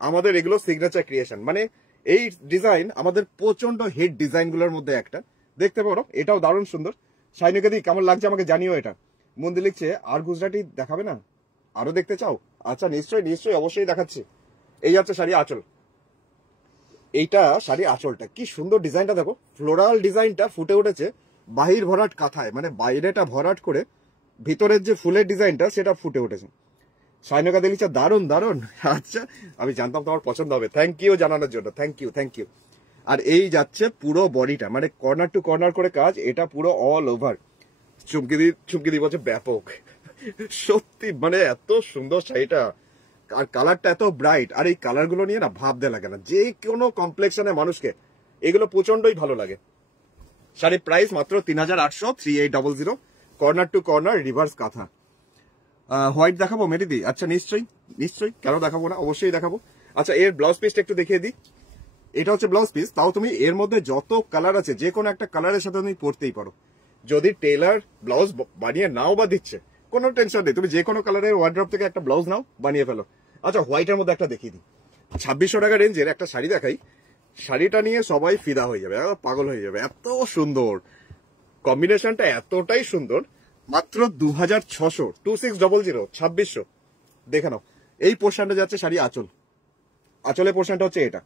আমাদের এগুলো সিগনেচার ক্রিয়েশন, মানে এই ডিজাইন আমাদের প্রচন্ড হিট ডিজাইন গুলোর মধ্যে একটা। দেখতে পারো, এটাও দারুণ সুন্দর। শাইনিকা দি কেমন লাগছে আমাকে জানিও। এটা মন্দির লিখছে আর গুজরাটি দেখাবে না, আরো দেখতে চাও? আচ্ছা নিশ্চয়ই অবশ্যই দেখাচ্ছি। এই হচ্ছে শাড়ি আঁচল। এইটা শাড়ি আঁচলটা কি সুন্দর, ডিজাইনটা দেখো, ফ্লোরাল ডিজাইনটা ফুটে উঠেছে বাহির ভরাট কাঁথায়, মানে বাইরেটা ভরাট করে ভিতরের যে ফুলের ডিজাইনটা সেটা ফুটে উঠেছে। সাইনকা দিলিচা দারুন। আচ্ছা আমি জানতাম তোমার পছন্দ হবে, থ্যাংক ইউ জানানোর জন্য, থ্যাংক ইউ। আর এই যাচ্ছে পুরো বডিটা, মানে কর্নার টু কর্নার করে কাজ, এটা পুরো অল ওভার। চুমকি দি বলছে ব্যাপক, সত্যি মানে এত সুন্দর শাড়িটা, আর কালারটা এত ব্রাইট। আর এই কালার গুলো নিয়ে না ভাবতে লাগে না, যে কোনো কমপ্লেক্সনের মানুষকে এগুলো প্রচন্ডই ভালো লাগে। শাড়ির প্রাইস মাত্র 3800, 3800, কর্নার টু কর্নার রিভার্স কাঁথা। হোয়াইট দেখাবো মেরিদি? আচ্ছা নিশ্চয়ই, কেন দেখাবো না, অবশ্যই দেখাবো। আচ্ছা এর ব্লাউজ পিসটা একটু দেখিয়ে দিই। এটা হচ্ছে ব্লাউজ পিস, তাও তুমি এর মধ্যে যত কালার আছে যে কোনো একটা কালারের সাথে তুমি পরতেই পারো। যদি টেলার ব্লাউজ বানিয়ে নাও বা দিচ্ছে, কোনো টেনশন নেই, তুমি যে কোনো কালারের ওয়ার্ড্রপ থেকে একটা ব্লাউজ নাও, বানিয়ে ফেলো। আচ্ছা, হোয়াইটের মধ্যে একটা দেখিয়ে দিই, 2600 টাকা রেঞ্জের একটা শাড়ি দেখাই। শাড়িটা নিয়ে সবাই ফিদা হয়ে যাবে, পাগল হয়ে যাবে, এত সুন্দর কম্বিনেশনটা, এতটাই সুন্দর। মাত্র 2600, 2600, 2600। দেখে নাও, এই পোর্শনটা যাচ্ছে শাড়ি আঁচল, আঁচলের পোর্শনটা হচ্ছে এটা।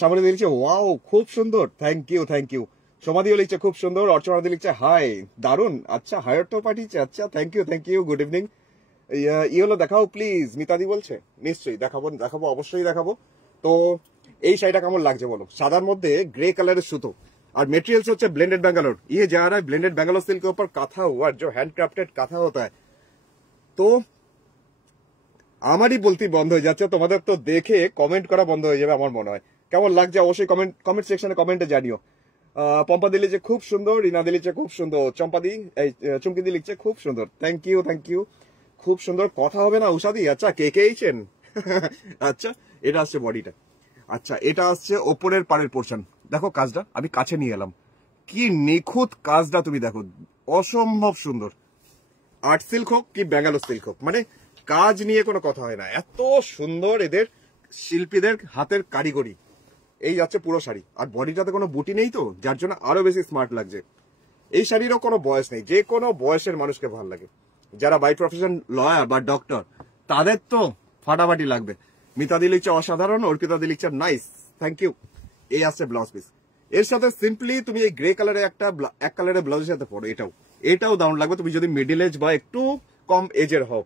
সামনে দিয়ে লিখছে ওয়াও খুব সুন্দর, থ্যাংক ইউ থ্যাংক ইউ। সমাধিও লিখছে খুব সুন্দর, অর্চনা দিয়ে লিখছে হাই দারুন, আচ্ছা হায়ার তো পাঠিয়েছে, আচ্ছা থ্যাংক ইউ, গুড ইভিনিং। হলো দেখাও প্লিজ, মিতাদি বলছে। নিশ্চয়ই দেখাবো অবশ্যই দেখাবো। তো এই শাড়িটা কেমন লাগছে বলো? সাদার মধ্যে গ্রে কালারের সুতো, और मटेरियल्स হচ্ছে ब्लेंडेड बेंगलोर। ये जा रहा है ब्लेंडेड बेंगलोर सिल्क के ऊपर काथा हुआ, जो हैंडक्राफ्टेड काथा होता है। তো আমারই বলতে বন্ধ হয়ে যাচ্ছে, তোমাদের তো দেখে কমেন্ট করা বন্ধ হয়ে যাবে আমার মনে হয়। কেমন লাগছে অবশ্যই কমেন্ট সেকশনে কমেন্টে জানিও। পম্পা দি লিখছে খুব সুন্দর, রিনা দি লিখছে খুব সুন্দর, চম্পাদি চুমকি দি লিখছে খুব সুন্দর, থ্যাংক ইউ, খুব সুন্দর। কথা হবে না উষাদি? আচ্ছা, কে এইছেন? আচ্ছা, এটা আসছে বডিটা। আচ্ছা, এটা আসছে ওপরের পাড়ের পোর্শন। দেখো কাজটা, আমি কাছে নিয়ে এলাম, কি নিখুঁত কাজটা তুমি দেখো, অসম্ভব সুন্দর। আর্ট সিল্ক হোক কি ব্যাঙ্গালোর সিল্ক হোক, মানে কাজ নিয়ে কোনো কথা হয় না, এত সুন্দর এদের শিল্পীদের হাতের কারিগরি। এই যাচ্ছে পুরো শাড়ি, আর বডিটাতে কোনো বুটি নেই তো, যার জন্য আরো বেশি স্মার্ট লাগছে। এই শাড়িরও কোনো বয়স নেই, যে কোনো বয়সের মানুষকে ভালো লাগে। যারা বাই প্রফেশন লয়ার বা ডক্টর, তাদের তো ফাটাফাটি লাগবে। মিতাদি লিখছে অসাধারণ, অর্পিতা দি লিখছে নাইস, থ্যাংক ইউ। এই আসছে ব্লাউজ পিস। এর সাথে সিম্পলি তুমি এই গ্রে কালারের এক কালারের ব্লাউজের সাথে পড়ো, এটাও দারুণ লাগবে তুমি যদি মিডিল এজ বা একটু কম এজের হও।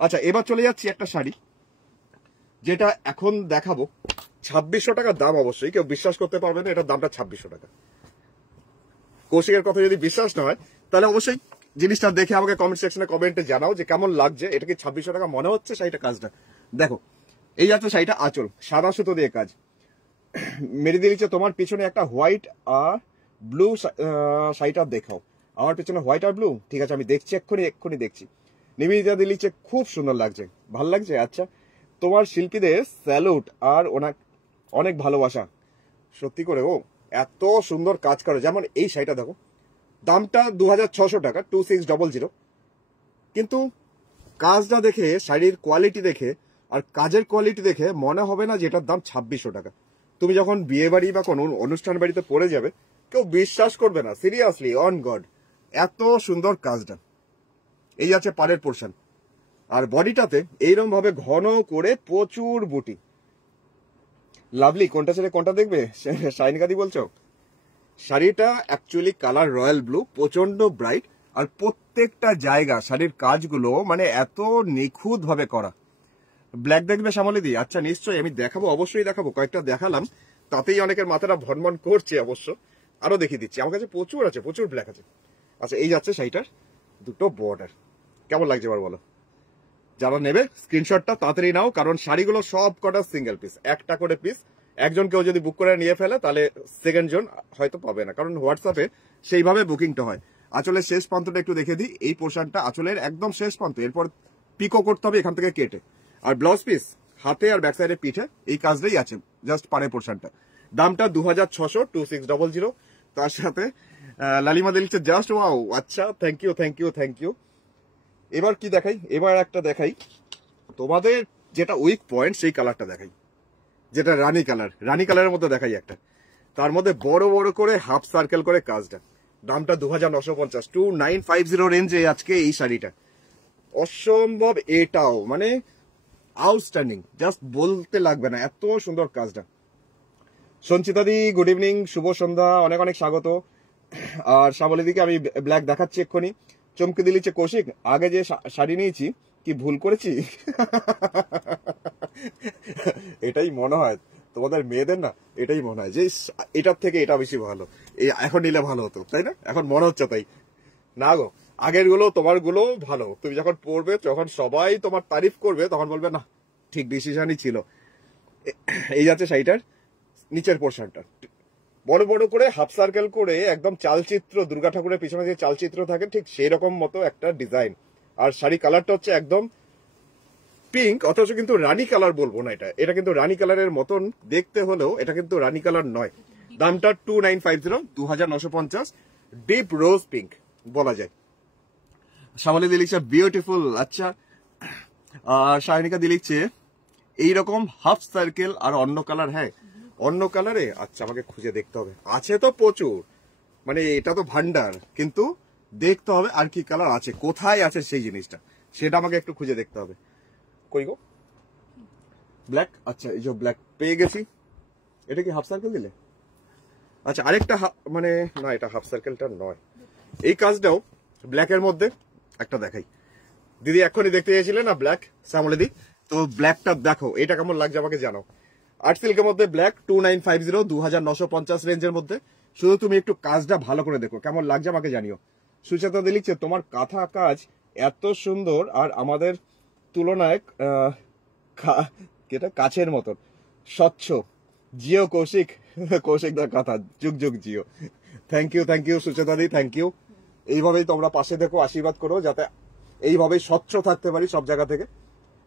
আচ্ছা, এবার চলে যাচ্ছি একটা শাড়ি, যেটা এখন দেখাবো। 2600 টাকা দাম, অবশ্যই কেউ বিশ্বাস করতে পারবে না এটার দামটা 2600 টাকা। কৌশিকের কথা যদি বিশ্বাস না হয়, তাহলে অবশ্যই জিনিসটা দেখে আমাকে কমেন্ট সেকশনে কমেন্টে জানাও যে কেমন লাগছে, এটা কি 2600 টাকা মনে হচ্ছে শাড়িটা? কাজটা দেখো, এই যাচ্ছে শাড়িটা আঁচল, সাদা সুতো দিয়ে কাজ। মেরে দিয়ে লিখছে তোমার পিছনে একটা হোয়াইট আর ব্লু শাড়িটা দেখাও। আমার পিছনে হোয়াইট আর ব্লু, ঠিক আছে আমি দেখছি, এক্ষুনি দেখছি। নিবেদিতা দিয়ে লিখছে খুব সুন্দর লাগছে, ভাল লাগছে। আচ্ছা, তোমার শিল্পীদের স্যালুট আর অনেক ভালোবাসা, সত্যি করে ও এত সুন্দর কাজ করে। যেমন এই শাড়িটা দেখো, দামটা 2600 টাকা, 2600, কিন্তু কাজটা দেখে, শাড়ির কোয়ালিটি দেখে আর কাজের কোয়ালিটি দেখে মনে হবে না যে এটার দাম 2600 টাকা। তুমি যখন বিয়ে বাড়ি বা কোনো অনুষ্ঠান বাড়িতে পড়ে যাবে, কেউ বিশ্বাস করবে না, সিরিয়াসলি অন গড, এত সুন্দর কাজটা। এই আছে পাড়ের পোর্শন, আর বডিটাতে এইরকম ভাবে ঘন করে প্রচুর বুটি। লাভলি, কোনটা ছেড়ে কোনটা দেখবে? শাইনিকাদি বলছো? শাড়িটা অ্যাকচুয়ালি কালার রয়্যাল ব্লু, প্রচন্ড ব্রাইট, আর প্রত্যেকটা জায়গা শাড়ির কাজগুলো মানে এত নিখুঁত ভাবে করা। ব্ল্যাক দেখবে শ্যামলিদি? আচ্ছা নিশ্চয়ই, আমি দেখাবো, অবশ্যই দেখাবো। কয়েকটা দেখালাম, তাতেই অনেকের মাথাটা ভনভন করছে। অবশ্য আরো দেখিয়ে দিচ্ছি, আমার কাছে প্রচুর আছে, প্রচুর ব্ল্যাক আছে। আচ্ছা, এই যাচ্ছে শাড়িটার দুটো বর্ডার, কেমন লাগছে এবার বলো? যারা নেবে স্ক্রিনশটটা তাড়াতাড়ি নাও, কারণ শাড়িগুলো সব কটা সিঙ্গেল পিস, একটা করে পিস। একজন কেউ যদি বুক করে নিয়ে ফেলে, তাহলে সেকেন্ড জন হয়তো পাবে না, কারণ হোয়াটসঅ্যাপে সেইভাবে বুকিংটা হয়। আঁচলের শেষ প্রান্তটা একটু দেখে দিই, এই পোর্শনটা আঁচলের একদম শেষ প্রান্ত, এরপর পিকো করতে হবে এখান থেকে কেটে। আর ব্লাউজ পিস হাতে আর ব্যাক সাইডে পিঠে, এই কাজটাই আছে, জাস্ট পাড়ের পোর্শনটা। দামটা 2600, 2600। তার সাথে লালিমা দিলছে জাস্ট ওয়াও, আচ্ছা থ্যাংক ইউ। এবার কি দেখাই? এবার একটা দেখাই তোমাদের যেটা উইক পয়েন্ট, সেই কালারটা দেখাই, যেটা রানী কালারের মধ্যে দেখাই একটা। তার মধ্যে বড় বড় করে হাফ সার্কেল করে কাজটা। দামটা 2950, 2950 রেঞ্জে আজকে এই শাড়িটা। অসম্ভব, এটাও মানে আউটস্ট্যান্ডিং, জাস্ট বলতে লাগবে না, এত সুন্দর কাজটা। সঞ্চিতাদি গুড ইভিনিং, শুভ সন্ধ্যা, অনেক অনেক স্বাগত। আর শ্যামলিদিকে আমি ব্ল্যাক দেখাচ্ছি এক্ষুনি। চমকে দিলিছে কৌশিক, আগে যে শাড়ি নিয়েছি কি ভুল করেছি? এটাই মনে হয় তোমাদের মেয়েদের, না এটাই মনে হয় যে এটার থেকে এটা বেশি ভালো, এখন নিলে ভালো হতো, তাই না? এখন মনে হচ্ছে তাই না গো, আগের গুলো তোমার গুলো ভালো। তুমি যখন পড়বে, যখন সবাই তোমার তারিফ করবে, তখন বলবে না ঠিক ডিসিশনই ছিল। এই যাচ্ছে শাড়িটার নিচের পোর্শনটা, বড় বড় করে হাফ সার্কেল করে, একদম চালচিত্র, দুর্গা ঠাকুরের পিছনে যে চালচিত্র থাকে ঠিক সেই রকম মতো একটা ডিজাইন। আর শাড়ি কালারটা হচ্ছে একদম পিঙ্ক, অথচ কিন্তু রানী কালার বলবো না, এটা কিন্তু রানী কালারের মতন দেখতে হলেও এটা কিন্তু রানী কালার নয়। দামটা 2950, 2950, ডিপ রোজ পিঙ্ক বলা যায়। শ্যামলী দি লিখছে বিউটিফুল। আচ্ছা, আর শাহিনিকা দি লিখছে এইরকম হাফ সার্কেল আর অন্য কালার। হ্যাঁ, অন্য কালারে। আচ্ছা, আমাকে খুঁজে দেখতে হবে। আছে তো প্রচুর, মানে এটা তো ভান্ডার, কিন্তু দেখতে হবে আর কি কালার আছে, কোথায় আছে সেই জিনিসটা, সেটা আমাকে একটু খুঁজে দেখতে হবে। কই গো ব্ল্যাক? আচ্ছা, এই যে ব্ল্যাক পেয়ে গেছি। এটা কি হাফ সার্কেল দিলে? আচ্ছা, আরেকটা মানে না, এটা হাফ সার্কেলটা নয়। এই কাজটাও ব্ল্যাকের মধ্যে একটা দেখাই। দিদি এক্ষুনি দেখতে চেয়েছিলেন না ব্ল্যাক, শ্যামলী, তো ব্ল্যাকটা দেখো, এটা কেমন লাগছে আমাকে জানাও। আর্ট সিল্কের মধ্যে ব্ল্যাক 2950, 2950 রেঞ্জের মধ্যে। শুধু তুমি একটু কাজটা ভালো করে দেখো, কেমন লাগছে আমাকে জানিও। সুচেতা দি লিখছে তোমার কাঁথা কাজ এত সুন্দর আর আমাদের তুলনায় কাছের মতন স্বচ্ছ। জিও কৌশিক, কৌশিক দা কাঁথা, যুগ যুগ জিও। Thank you Sucheta di, thank you. এইভাবেই তোমরা পাশে দেখো, আশীর্বাদ করো যাতে এইভাবেই স্বচ্ছ থাকতে পারি সব জায়গা থেকে।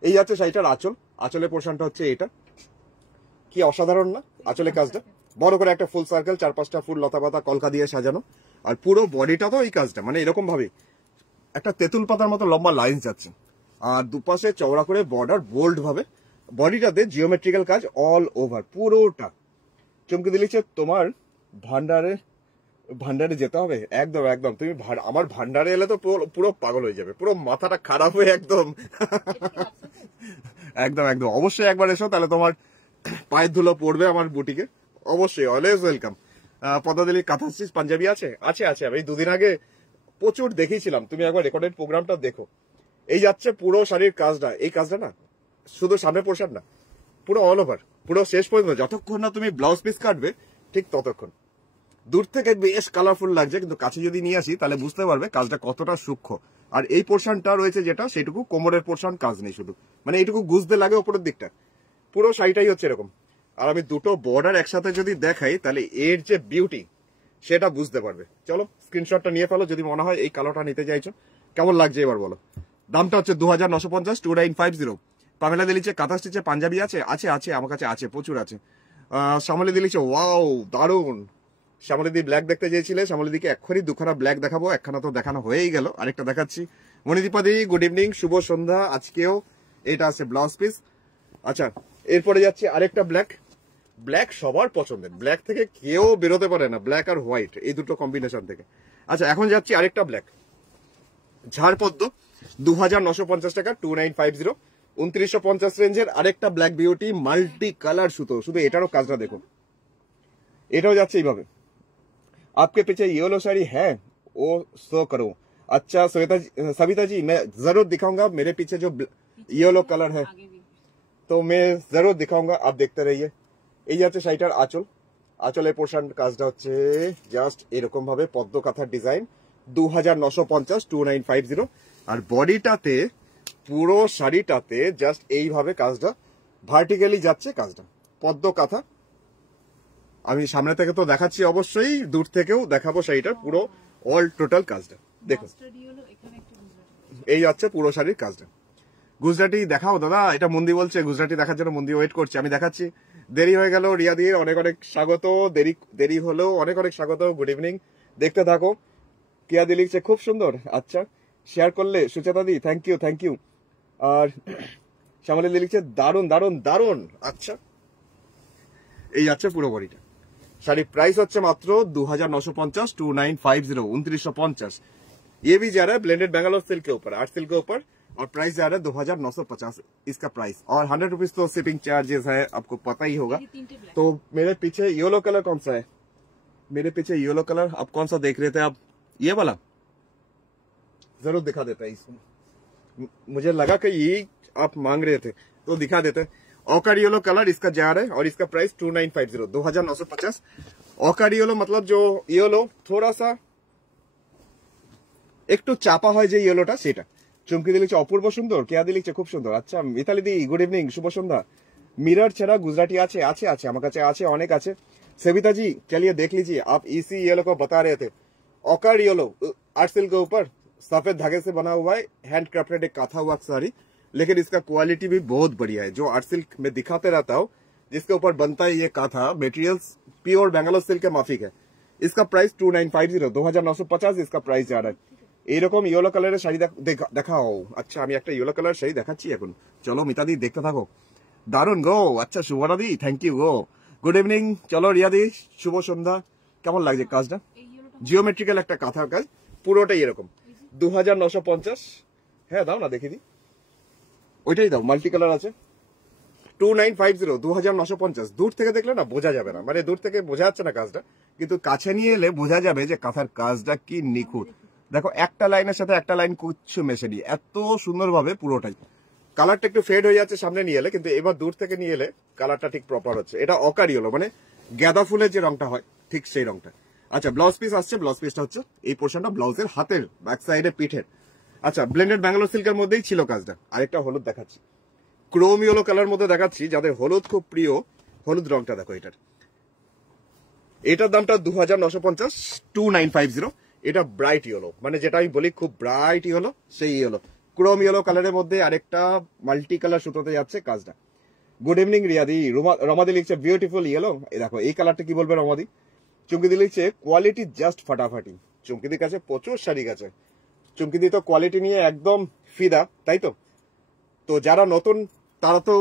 এই আছে শাড়িটার আঁচল। আঁচলের পোর্শনটা হচ্ছে এটা, কি অসাধারণ না আঁচলের কাজটা। বড় করে একটা ফুল সার্কেল, 4-5টা ফুল লতা পাতা কলকা দিয়ে সাজানো, আর পুরো বডিটা তো এই কাজটা, মানে এরকম ভাবে একটা তেঁতুল পাতার মতো লম্বা লাইন যাচ্ছে, আর দুপাশে চওড়া করে বর্ডার বোল্ড ভাবে। বডিটাতে জিওমেট্রিক্যাল কাজ অল ওভার পুরোটা। চমকে দিলিছে তোমার ভান্ডারে যেতে হবে। একদম একদম, তুমি আমার ভান্ডারে এলে তো পুরো পাগল হয়ে যাবে, পুরো মাথাটা খারাপ হয়ে একদম। একদম একদম, অবশ্যই একবার এসো, তাহলে তোমার পায়ের ধুলো পড়বে আমার বুটিকে। অবশ্যই, অলওয়েজ ওয়েলকাম। পদাদিলি কাঁথা স্টিচ পাঞ্জাবি আছে? আছে আছে, আমি 2 দিন আগে প্রচুর দেখিয়েছিলাম, তুমি একবার রেকর্ডেড প্রোগ্রামটা দেখো। এই যাচ্ছে পুরো শাড়ির কাজটা। এই কাজটা না শুধু সামনে পোশাক না, পুরো অল ওভার, পুরো শেষ পর্যন্ত, যতক্ষণ না তুমি ব্লাউজ পিস কাটবে ঠিক ততক্ষণ। দূর থেকে বেশ কালারফুল লাগছে, কিন্তু কাছে যদি নিয়ে আসি তাহলে বুঝতে পারবে কাজটা কতটা সূক্ষ্ম। আর এই পোর্শনটা রয়েছে যেটা, সেটুকু কোমরের পোর্শন কাজ নেই, শুধু মানে এইটুকু গুজতে লাগে ওপরের দিকটা। পুরো শাড়িটাই হচ্ছে এরকম। আর আমি দুটো বর্ডার একসাথে যদি দেখাই তাহলে এর যে বিউটি সেটা বুঝতে পারবে। চলো স্ক্রিনশটটা নিয়ে ফেলো যদি মনে হয় এই কালারটা নিতে চাইছো। কেমন লাগছে এবার বলো। দামটা হচ্ছে 2950, 2950। পামেলা দিলিছে কাঁথা স্টিচে পাঞ্জাবি আছে? আছে আছে, আমার কাছে আছে, প্রচুর আছে। শ্যামলী দিলিছে ওয়াও দারুন। শ্যামলী দি ব্ল্যাক দেখতে চেয়েছিলে, শ্যামলী দিকে এক্ষুনি 2খানা ব্ল্যাক দেখাবো, 1খানা তো দেখানো হয়েই গেল, আরেকটা দেখাচ্ছি। মণিদীপা দি গুড ইভিনিং, শুভ সন্ধ্যা। আজকেও এটা আছে ব্লাউজ পিস। আচ্ছা, এরপরে যাচ্ছি আরেকটা ব্ল্যাক। ব্ল্যাক সবার পছন্দের, ব্ল্যাক থেকে কেউ বেরোতে পারে না, ব্ল্যাক আর হোয়াইট এই দুটো কম্বিনেশন থেকে। আচ্ছা, এখন যাচ্ছি আরেকটা ব্ল্যাক, ঝাড়পদ্ম, 2950 টাকা, 2950, 2950 রেঞ্জের আরেকটা ব্ল্যাক বিউটি, মাল্টি কালার সুতো। শুধু এটারও কাজটা দেখো, এটাও যাচ্ছে এইভাবে। आपके पीछे येलो साड़ी है वो शो करो। अच्छा सविता जी मैं जरूर दिखाऊंगा, मेरे पीछे जो येलो कलर है तो मैं जरूर दिखाऊंगा, आप देखते रहिए। এই যাচ্ছে শাড়িটার আঁচল। আঁচলের পোর্শন কাজটা হচ্ছে জাস্ট এরকম ভাবে পদ্ম কাঁথার ডিজাইন, 2950, 2950। আর বডিটাতে পুরো শাড়িটাতে জাস্ট এইভাবে কাজটা ভার্টিক্যালি যাচ্ছে, কাজটা পদ্ম কাঁথা। আমি সামনে থেকে তো দেখাচ্ছি, অবশ্যই দূর থেকেও দেখাবো শাড়িটার পুরো অল টোটাল কাজটা দেখো। এই যাচ্ছে পুরো শাড়ির কাজটা। গুজরাটি দেখাও দাদা, এটা মন্দি বলছে গুজরাটি দেখার জন্য, মন্দি ওয়েট করছে, আমি দেখাচ্ছি। দেরি হয়ে গেল, রিয়াদির অনেক অনেক স্বাগত, দেরি হলেও অনেক অনেক স্বাগত, গুড ইভিনিং, দেখতে থাকো। কিয়াদি লিখছে খুব সুন্দর। আচ্ছা, শেয়ার করলে সুচেতা দি, থ্যাংক ইউ। আর শ্যামলী দি লিখছে দারুন দারুন দারুন। আচ্ছা, এই যাচ্ছে পুরো বডিটা। শাড়ির প্রাইস হচ্ছে মাত্র 2950, 2950, 2950। ये भी जा रहा है ब्लेंडेड बेंगलोर सिल्क के ऊपर, आर्ट सिल्क के ऊपर, और प्राइस जा रहा है 2950 इसका प्राइस, और 100 रुपीज तो शिपिंग चार्जेस है, आपको पता ही होगा। तो मेरे पीछे येलो कलर कौन सा है? मेरे पीछे येलो कलर आप कौन सा देख रहे थे? आप ये वाला जरूर दिखा देता है इसको, मुझे लगा कि ये आप मांग रहे थे तो दिखा देते। ऑकर येलो कलर इसका जा रहा है, और इसका प्राइस 2950, 2950। ऑकर येलो मतलब जो येलो थोड़ा सा একটু চাপা হয় যে ইয়েলোটা, সেটা। চমকি দিলিছে অপূর্ব সুন্দর, কেয়া দিলিছে খুব সুন্দর। আচ্ছা মিতালি দি গুড ইভিনিং, শুভ সন্ধ্যা। মিরর ছাড়া गुजराती আছে? আছে আছে, আমার কাছে আছে, অনেক আছে। सविता जी चलिए देख लीजिए, आप इसी येलो को बता रहे थे। ऑकर येलो आर्ट सिल्क के ऊपर सफेद धागे से बना हुआ है, हैंड क्राफ्टेड एक काथा वर्क साड़ी, लेकिन इसका क्वालिटी भी बहुत बढ़िया है। जो आर्ट सिल्क में दिखाते रहता हूँ, जिसके ऊपर बनता है ये काथा, मेटेरियल्स प्योर बेंगलोर सिल्क के माफिक है। इसका प्राइस 2950, 2950 इसका प्राइस जा रहा है। এইরকম ইয়েলো কালারের শাড়ি দেখাও। আচ্ছা আমি একটা ইয়েলো কালার শাড়ি দেখাচ্ছি এখন, চলো মিতাদি দেখতে থাকো। দারুন গো। আচ্ছা শুভরাদি, থ্যাংক ইউ গো, গুড ইভিনিং। চলো রিয়াদি, শুভ সন্ধ্যা। কেমন লাগছে কাজটা? জিওমেট্রিক্যাল একটা কাঁথার কাজ, পুরোটাই এরকম। 2950। হ্যাঁ দাও না দেখি দি, ওইটাই দাও, মাল্টি কালার আছে। 2950, 2950। দূর থেকে দেখলে না বোঝা যাবে না, মানে দূর থেকে বোঝা যাচ্ছে না কাজটা, কিন্তু কাছে নিয়ে এলে বোঝা যাবে যে কাঁথার কাজটা কি নিখুঁত। দেখো একটা লাইনের সাথে একটা লাইন কিচ্ছু মেশে নি, এত সুন্দরভাবে পুরোটাই। কালারটা একটু ফেড হয়ে যাচ্ছে সামনে নিয়ে এলে, কিন্তু এবার দূর থেকে নিয়ে এলে কালারটা ঠিক প্রপার হচ্ছে। এটা অকারি হলো, মানে গাঁদা ফুলের যে রংটা হয় ঠিক সেই রংটা। আচ্ছা ব্লাউজ পিস আসছে, ব্লাউজ পিসটা হচ্ছে এই পোর্শনটা ব্লাউজের হাতের ব্যাক সাইডে পিঠের। আচ্ছা ব্লেন্ডেড ব্যাঙ্গালোর সিল্কের মধ্যেই ছিল কাজটা। আরেকটা হলুদ দেখাচ্ছি, ক্রোম ইয়েলো কালার মধ্যে দেখাচ্ছি, যাদের হলুদ খুব প্রিয়, হলুদ রংটা দেখো এটার দামটা 2950, 2950। এটা ব্রাইট ইয়েলো, মানে যেটা আমি বলি খুব ব্রাইট ইয়েলো, সেই ইয়েলো, ক্রোম ইয়েলো কালারের মধ্যে আরেকটা মাল্টি কালার সুতোতে যাচ্ছে কাজটা। Good evening রিয়াদি। রমাদি লিখছে বিউটিফুল ইয়েলো। দেখো এই কালারটা কি বলবে রমাদি। চুমকিদি লিখছে কোয়ালিটি জাস্ট ফাটাফাটি। চুমকিদির কাছে প্রচুর শাড়ি গেছে, চুমকিদি তো কোয়ালিটি নিয়ে একদম ফিদা, তাই তো। তো যারা নতুন তারা তো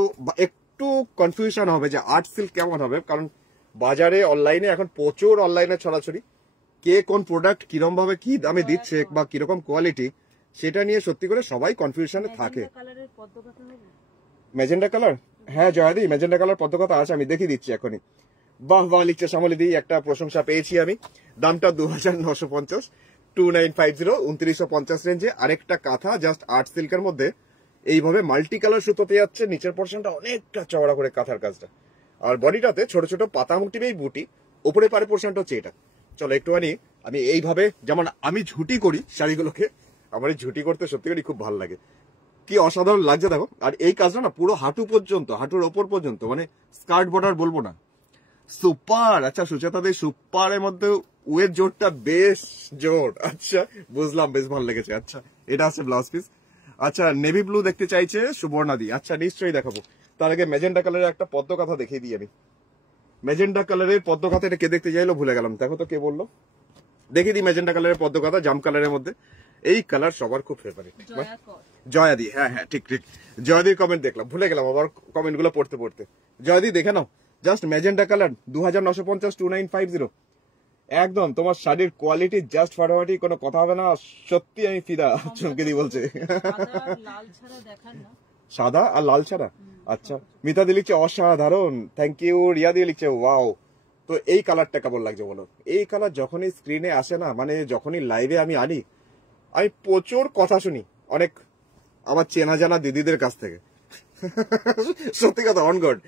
একটু কনফিউশন হবে যে আর্ট সিল্ক কেমন হবে, কারণ বাজারে অনলাইনে এখন প্রচুর অনলাইনে ছড়াছড়ি, কে কোন প্রোডাক্ট কিরকম ভাবে কি দামে দিচ্ছে বা কিরকম কোয়ালিটি, সেটা নিয়ে সত্যি করে সবাই কনফিউশনে থাকে। ম্যাজেন্ডা কালার, হ্যাঁ জয়াদি ম্যাজেন্ডা কালার পদ্মকথা আছে, আমি দেখিয়ে দিচ্ছি এখনই। বাহ বাহ লিখছে শ্যামলিদি, একটা প্রশংসা পেয়েছি আমি। দামটা 2950, 2950, 2950 রেঞ্জে। আরেকটা কাঁথা জাস্ট আর্ট সিল্কের মধ্যে এইভাবে মাল্টি কালার সুতোতে যাচ্ছে। নিচের পোর্শনটা অনেকটা চওড়া করে কাঁথার কাজটা, আর বডিটাতে ছোট ছোট পাতা মোটিভেই বুটি, উপরে পারে পোর্শনটা হচ্ছে এটা। চলো একটুখানি আমি এইভাবে, যেমন আমি ঝুটি করি শাড়িগুলোকে, আমার এই ঝুটি করতে সত্যি করে খুব ভালো লাগে, কি অসাধারণ লাগছে দেখো। আর এই কাজটা না পুরো হাঁটু পর্যন্ত, হাঁটুর ওপর পর্যন্ত, মানে স্কার্ট বর্ডার বলবো না, সুপার। আচ্ছা সুচেতাদের সুপারের মধ্যে ওয়ের জোরটা বেশ জোর। আচ্ছা বুঝলাম, বেশ ভালো লেগেছে। আচ্ছা এটা আছে ব্লাউজ পিস। আচ্ছা নেভি ব্লু দেখতে চাইছে সুবর্ণাদি, আচ্ছা নিশ্চয়ই দেখাবো। তার আগে ম্যাজেন্ডা কালারের একটা পদ্ম কাঁথা দেখিয়ে দিই আমি। ম্যাজেন্ডা কালারের পদ্ম কাঁথা, এটা কে দেখতে চাইলো ভুলে গেলাম, দেখো তো কে বললো, দেখিয়ে দিই। ম্যাজেন্ডা কালারের পদ্ম কাঁথা, জাম কালারের মধ্যে। এই কালার সবার খুব ফেভারিট। জয়াদি, হ্যাঁ হ্যাঁ ঠিক ঠিক, জয়াদির কমেন্ট দেখলাম, ভুলে গেলাম আবার কমেন্ট গুলো পড়তে পড়তে। জয়াদি দেখে নাও, জাস্ট ম্যাজেন্ডা কালার 2950, 2950। একদম তোমার শাড়ির কোয়ালিটি জাস্ট ফাটাফাটি, কোনো কথা হবে না, সত্যি আমি ফিদা। চমকে দি বলছে সাদা আর লাল ছাড়া। আচ্ছা মিতাদি লিখছে অসাধারণ, থ্যাংক ইউ। রিয়াদি লিখছে ওয়াও। তো এই কালারটা কেমন লাগছে বলো। এই কালার যখনই স্ক্রিনে আসে না, মানে যখনই লাইভে আমি আনি, আমি প্রচুর কথা শুনি অনেক আমার চেনা জানা দিদিদের কাছ থেকে, সত্যি কথা, অন গড।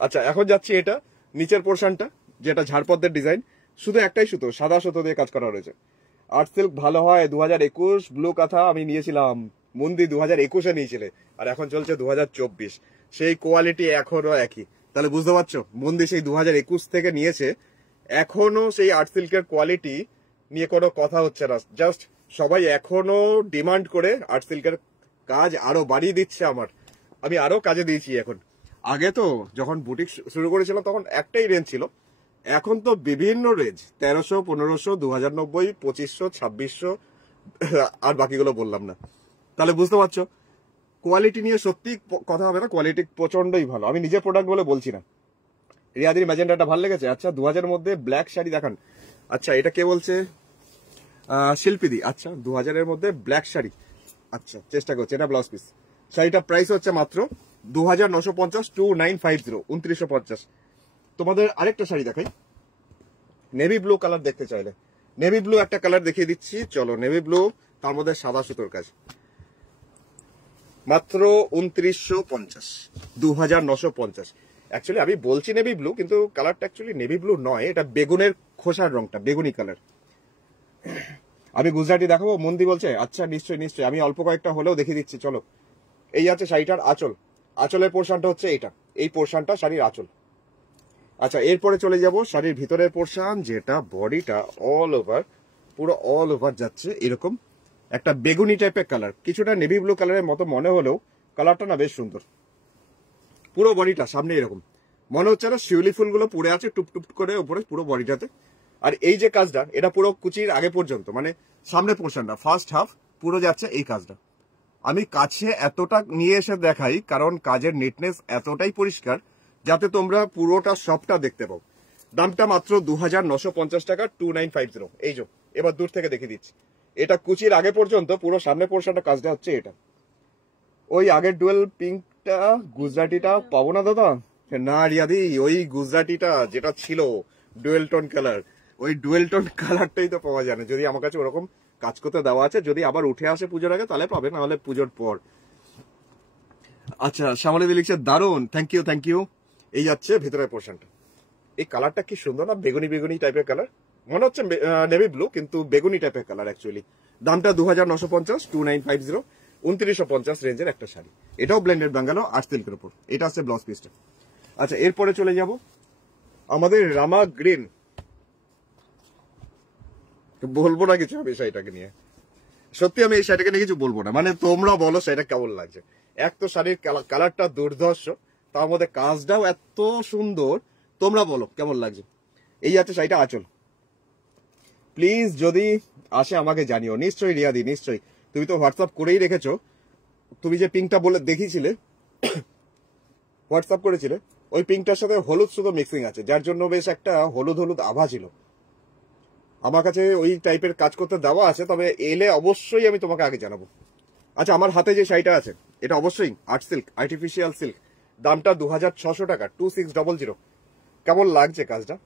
আচ্ছা এখন যাচ্ছি এটা নিচের পোর্শনটা, যেটা ঝাড়পদ্মের ডিজাইন, শুধু একটাই সুতো, সাদা সুতো দিয়ে কাজ করা রয়েছে। আর্ট সিল্ক ভালো হয় 2021 ব্লু কাঁথা আমি নিয়েছিলাম, মন্দি 2021-এ নিয়েছিলে, আর এখন চলছে 2024, সেই কোয়ালিটি এখনো একই। তাহলে বুঝতে পারছো, মন্দি সেই 2021 থেকে নিয়েছে, এখনো সেই আর্ট সিল্কের কোয়ালিটি নিয়ে কোনো কথা হচ্ছে না। জাস্ট সবাই এখনো ডিমান্ড করে আর্ট সিল্কের কাজ আরো বাড়িয়ে দিচ্ছে। আমি আরো কাজে দিয়েছি এখন। আগে তো যখন বুটিক শুরু করেছিলাম তখন একটাই রেঞ্জ ছিল, এখন তো বিভিন্ন রেঞ্জ, 1300, 1500, 2090, 2500, 2600, আর বাকিগুলো বললাম না। তাহলে বুঝতে পারছো কোয়ালিটি নিয়ে সত্যি কথা হবে না, কোয়ালিটি প্রচন্ডই ভালো। আমি নিজের প্রোডাক্ট বলে বলছি না। রিয়াদির ম্যাজেন্ডাটা ভালো লেগেছে। আচ্ছা 2000-এর মধ্যে ব্ল্যাক শাড়ি দেখান। আচ্ছা এটা কে বলছে, শিল্পীদি। আচ্ছা 2000-এর মধ্যে ব্ল্যাক শাড়ি, আচ্ছা চেষ্টা করছি। এটা ব্লাউজ পিস, শাড়িটা প্রাইস হচ্ছে মাত্র 2950, 2950, 2950। তোমাদের আরেকটা শাড়ি দেখাই, নেভি ব্লু কালার দেখতে চাইলে নেভি ব্লু একটা কালার দেখিয়ে দিচ্ছি। চলো নেভি ব্লু, তার মধ্যে সাদা সুতোর কাজ, মাত্র 2950, 2950। অ্যাকচুয়ালি আমি বলছি নেভি ব্লু, কিন্তু কালারটা অ্যাকচুয়ালি নেভি ব্লু নয়, এটা বেগুনের খোসার রংটা, বেগুনি কালার। আমি গুজরাটি দেখাবো, মন্দি বলছে আচ্ছা নিশ্চয়ই নিশ্চয়ই, আমি অল্প কয়েকটা হলেও দেখিয়ে দিচ্ছি। চলো এই আছে শাড়িটার আঁচল, আঁচলের পোর্শনটা হচ্ছে এইটা, এই পোর্শনটা শাড়ির আঁচল। আচ্ছা এরপরে চলে যাব শাড়ির ভিতরের পোর্শন, যেটা বডিটা অল ওভার, পুরো অল ওভার যাচ্ছে এরকম একটা বেগুনি টাইপের কালার, কিছুটা নেভি ব্লু কালারের মতো মনে হলেও কালারটা না বেশ সুন্দর। পুরো বডিটা সামনে এরকম মনে হচ্ছে না শিউলি ফুলগুলো পড়ে আছে টুপ টুপ করে উপরে পুরো বডিটাতে। আর এই যে কাজটা, এটা পুরো কুচির আগে পর্যন্ত, মানে সামনে পোর্শনটা ফার্স্ট হাফ পুরো যাচ্ছে এই কাজটা। আমি কাছে এতটা নিয়ে এসে দেখাই কারণ কাজের নিটনেস এতটাই পরিষ্কার যাতে তোমরা পুরোটা সবটা দেখতে পাও। দামটা মাত্র 2950 টাকা, 2950। এই যে এবার দূর থেকে দেখিয়ে দিচ্ছি, এটা কুচির আগে পর্যন্ত পুরো সামনে পোর্শনটা কাজটা হচ্ছে এটা। ওই আগের ডুয়েল পিঙ্কটা গুজরাটিটা পাবো না দাদা? না রিয়াদি, ওই গুজরাটিটা যেটা ছিল ডুয়েল টোন কালার, ওই ডুয়েল টোন কালারটাই তো পাওয়া যায় না। যদি আমার কাছে ওরকম কাজ করতে দেওয়া আছে, যদি আবার উঠে আসে পুজোর আগে তাহলে পাবে, না হলে পুজোর পর। আচ্ছা, শ্যামলী লিখছে দারুন, থ্যাংক ইউ থ্যাংক ইউ। এই যাচ্ছে ভিতরের পোর্শনটা, এই কালারটা কি সুন্দর না, বেগুনি বেগুনি টাইপের কালার, মনে হচ্ছে নেভি ব্লু কিন্তু বেগুনি টাইপের কালার অ্যাকচুয়ালি। দামটা 2950, 2950, 2950 রেঞ্জের একটা শাড়ি। এটাও ব্লেন্ডেড বাঙ্গালো আর্ট সিল্কের উপর, এটা আছে ব্লাউজ পিসটা। আচ্ছা, এরপরে চলে যাব আমাদের রামা গ্রিন। বলবো না কিছু আমি শাড়িটাকে নিয়ে, সত্যি আমি এই শাড়িটাকে নিয়ে কিছু বলবো না, মানে তোমরা বলো শাড়িটা কেমন লাগছে। এক তো শাড়ির কালারটা দুর্ধর্ষ, তার মধ্যে কাজটাও এত সুন্দর, তোমরা বলো কেমন লাগছে। এই আছে শাড়িটা আঁচল। প্লিজ যদি আসে আমাকে জানিও, নিশ্চয়ই রিয়াদি নিশ্চয়ই। তুমি তো হোয়াটসঅ্যাপ করেই রেখেছো, তুমি যে পিঙ্কটা বলে দেখিয়েছিলে হোয়াটসঅ্যাপ করেছিলে, ওই পিঙ্কটার সাথে হলুদ শুধু মিক্সিং আছে, যার জন্য বেশ একটা হলুদ হলুদ আভা ছিল। আমার কাছে ওই টাইপের কাজ করতে দেওয়া আছে, তবে এলে অবশ্যই আমি তোমাকে আগে জানাবো। আচ্ছা, আমার হাতে যে শাড়িটা আছে এটা অবশ্যই আর্ট সিল্ক, আর্টিফিশিয়াল সিল্ক। দামটা 2600 টাকা, 2600। কেমন লাগছে কাজটা?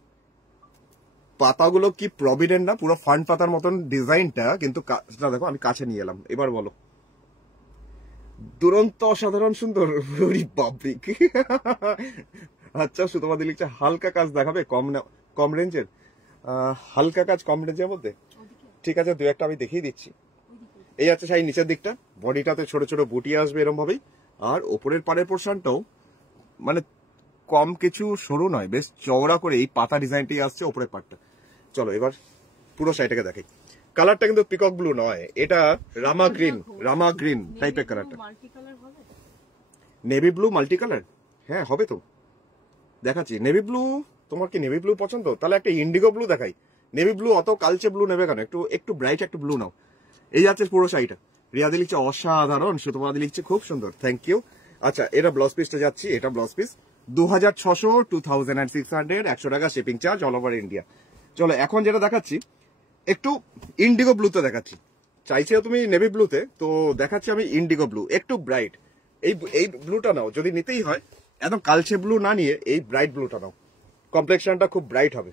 পাতাগুলো কি প্রভিডেন্ট না, পুরো ফান্ড পাতার মতন ডিজাইনটা, কিন্তু কাজটা দেখো, আমি কাছে নিয়ে এলাম। এবার বলো, দুরন্ত অসাধারণ সুন্দর বাবরিক। আচ্ছা, সুতমাদি লিখছে হালকা কাজ দেখাবে কম রেঞ্জের, হালকা কাজ কম রেঞ্জের মধ্যে। ঠিক আছে, দু একটা আমি দেখিয়ে দিচ্ছি। এই আছে শাড়ি নিচের দিকটা, বডিটাতে ছোট ছোট বুটি আসবে এরম ভাবেই, আর ওপরের পাড়ের পোর্শনটাও মানে কম কিছু সরু নয়, বেশ চওড়া করে এই পাতা ডিজাইনটাই আসছে ওপরের পাটটা। চলো এবার পুরো শাড়িটাকে দেখাই। কালারটা কিন্তু পিকক ব্লু নয়, এটা রামা গ্রিন টাইপের কালারটা। নেভি ব্লু মাল্টি কালার, হ্যাঁ হবে তো, দেখাচ্ছি। নেভি ব্লু, তোমার কি নেভি ব্লু পছন্দ? তাহলে একটা ইন্ডিগো ব্লু দেখাই। নেভি ব্লু অত কালচে ব্লু নেবে কেন, একটু ব্রাইট একটা ব্লু নাও। এই যাচ্ছে পুরো শাড়িটা। রিয়াদি লিখছে অসাধারণ, সুতমাদি লিখছে খুব সুন্দর, থ্যাংক ইউ। আচ্ছা, এটা ব্লাউজ পিসটা যাচ্ছি, এটা ব্লাউজ পিস 2600, 2600, 100 টাকা shipping charge all over India. চলো এখন যেটা দেখাচ্ছি একটু ইন্ডিগো ব্লুতে দেখাচ্ছি। চাইছে তুমি নেভি ব্লুতে, তো দেখাচ্ছি আমি ইন্ডিগো ব্লু, একটু ব্রাইট। এই ব্লুটা নাও যদি নিতেই হয়, একদম কালচে ব্লু না নিয়ে এই ব্রাইট ব্লুটা নাও, কমপ্লেক্সনটা খুব ব্রাইট হবে।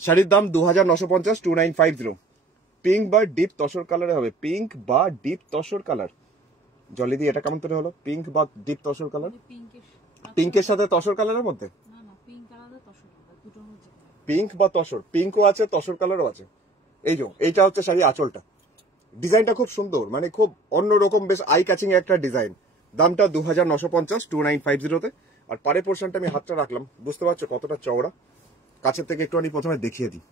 শাড়ির দাম 2950, 2950। পিঙ্ক বা ডিপ তসর কালারে হবে, পিঙ্ক বা ডিপ তসর কালার। জলিদি এটা কেমন করে হলো, পিঙ্ক বা ডিপ তসর কালার? পিঙ্কের সাথে তসর কালারের মধ্যে, পিঙ্ক বা তসর, পিঙ্কও আছে তসর কালারও আছে। এই যে এইটা হচ্ছে শাড়ি আঁচলটা, ডিজাইনটা খুব সুন্দর, মানে খুব অন্যরকম, বেশ আই ক্যাচিং একটা ডিজাইন। দামটা 2950, 2950-তে। আর পাড়ে পোর্শনটা আমি হাতটা রাখলাম, বুঝতে পারছো কতটা চওড়া। কাছের থেকে একটুখানি প্রথমে দেখিয়ে দিই।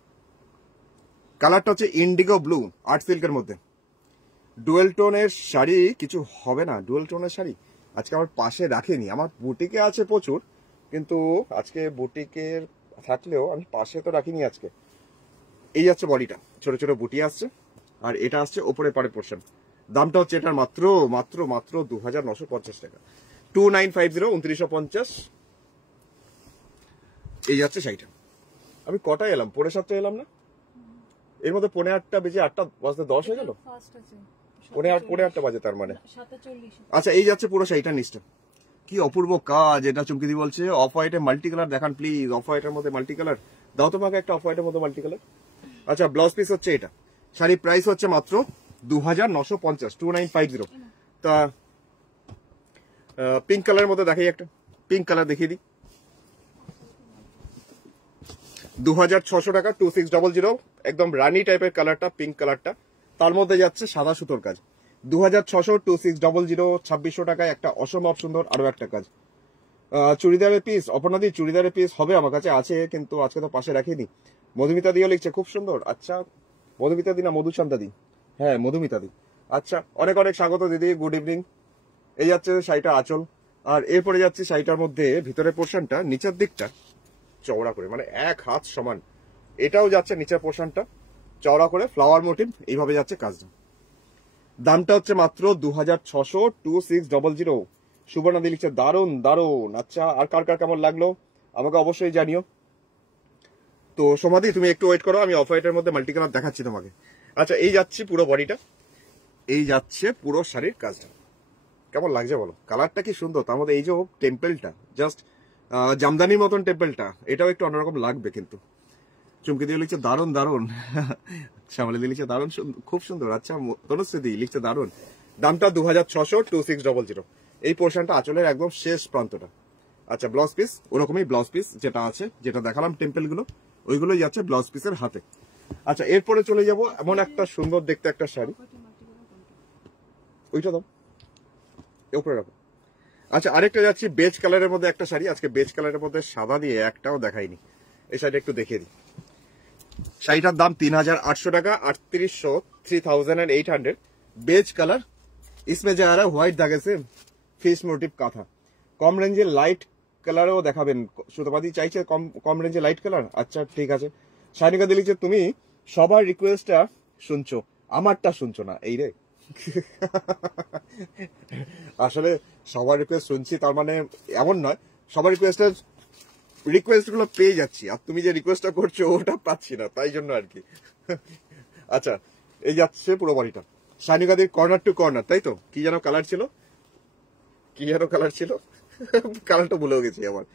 কালারটা হচ্ছে ইন্ডিগো ব্লু আর্ট সিল্কের মধ্যে। ডুয়েল টোনের শাড়ি কিছু হবে না, ডুয়েল টোনের শাড়ি আজকে আমার পাশে রাখিনি। আমার বুটিকে আছে প্রচুর, কিন্তু আজকে বুটিকের থাকলেও আমি পাশে তো রাখিনি আজকে। এই যাচ্ছে বডিটা, ছোট ছোট বুটি আসছে, আর এটা আসছে ওপরে পাড়ে পোর্শন। দামটা হচ্ছে এটার মাত্র মাত্র মাত্র 2950 টাকা, 2950, 2950। এই যাচ্ছে শাড়িটা। আমি কটায় এলাম, 7:45 এলাম না? এর মধ্যে 7:45 বেজে 8টা বাজতে 10 হয়ে গেল, 8:45 বাজে তার মানে। আচ্ছা, এই যাচ্ছে পুরো শাড়িটা নিচটা, কি অপূর্ব কাজ। এটা চুমকিদি বলছে অফ হোয়াইটে মাল্টি কালার দেখান প্লিজ, অফ হোয়াইটের মধ্যে মাল্টি কালার দাও তোমাকে একটা, অফ হোয়াইটের মধ্যে মাল্টি কালার। আচ্ছা, ব্লাউজ পিস হচ্ছে এটা, শাড়ির প্রাইস হচ্ছে মাত্র 2950, 2950। তা পিঙ্ক কালারের মধ্যে দেখাই, একটা পিঙ্ক কালার দেখিয়ে দিই। 2600 টাকা, 2600, একদম রানী টাইপের কালারটা, পিঙ্ক কালারটা, তার মধ্যে যাচ্ছে সাদা সুতোর কাজ। 2600, 2600, 2600 টাকায় একটা অসম্ভব সুন্দর আরো একটা কাজ। চুড়িদারের পিস, অপর্ণাদি চুড়িদারের পিস হবে আমার কাছে আছে, কিন্তু আজকে তো পাশে রাখিনি। মধুমিতা দিও লিখছে খুব সুন্দর। আচ্ছা, মধুমিতা দি না মধুচান্দা দি? হ্যাঁ, মধুমিতা দি। আচ্ছা, অনেক অনেক স্বাগত দিদি, গুড ইভিনিং। এই যাচ্ছে শাড়িটা আঁচল, আর এরপরে যাচ্ছে শাড়িটার মধ্যে ভিতরের পোর্শনটা নিচের দিকটা চওড়া করে, মানে এক হাত সমান এটাও যাচ্ছে নিচের পোর্শনটা চওড়া করে ফ্লাওয়ার মোটিভ, এইভাবে যাচ্ছে কাজটা। দামটা হচ্ছে মাত্র 2600, 2600। সুবর্ণাদি লিখছে দারুন দারুন। আচ্ছা, আর কার কার কেমন লাগলো আমাকে অবশ্যই জানিও। তো সমাধি তুমি একটু ওয়েট করো, আমি অফ হোয়াইটের মধ্যে মাল্টি কালার দেখাচ্ছি তোমাকে। আচ্ছা, এই যাচ্ছি পুরো বডিটা, এই যাচ্ছে পুরো শাড়ির কাজটা। কেমন লাগছে বলো? কালারটা কি সুন্দর, তার মধ্যে এই যে টেম্পেলটা জাস্ট জামদানির মতন টেম্পেলটা, এটাও একটু অন্যরকম লাগবে কিন্তু। চুমকি দিয়ে লিখছে দারুন দারুন। শ্যামলি দিয়ে লিখছে দারুন, খুব সুন্দর। আচ্ছা, তনুশ্রী লিখছে দারুন। দামটা 2600, 2600। এই পোর্শনটা আঁচলের একদম শেষ প্রান্তটা। আচ্ছা, ব্লাউজ পিস ওরকমই ব্লাউজ পিস যেটা আছে, যেটা দেখালাম টেম্পেল গুলো, ওইগুলোই যাচ্ছে ব্লাউজ পিসের হাতে। আচ্ছা, এরপরে চলে যাব এমন একটা সুন্দর দেখতে একটা শাড়ি, ওইটা দাও উপরে রাখো। আচ্ছা, আরেকটা যাচ্ছি বেজ কালারের মধ্যে একটা শাড়ি। আজকে বেজ কালারের মধ্যে সাদা দিয়ে একটাও দেখাইনি, এই শাড়িটা একটু দেখিয়ে দিই। শাড়িটার দাম 3800 টাকা, 3800, 3800। बेज कलर, इसमें जा रहा है व्हाइट धागे से फिश मोटिव काथा। कम रेंजे लाइट কালারও দেখাবেন সুতপাদি চাইছে, কম রেঞ্জে লাইট কালার। আচ্ছা ঠিক আছে। শাইনিকা দিলি যে তুমি সবার রিকোয়েস্টটা শুনছো, আমারটা শুনছো না, এই রে। আসলে সবার রিকোয়েস্ট শুনছি তার মানে এমন নয়, সবার রিকোয়েস্ট গুলো পেয়ে যাচ্ছি, আর তুমি যে রিকোয়েস্টটা করছো ওটা পাচ্ছি না, তাই জন্য আর কি। আচ্ছা, এই যাচ্ছে পুরো বডিটা শাইনিকাদির কর্নার টু কর্নার, তাই তো? কি যেন কালার ছিল, কি যেন কালার ছিল, কালারটা ভুলেও গেছি আমার।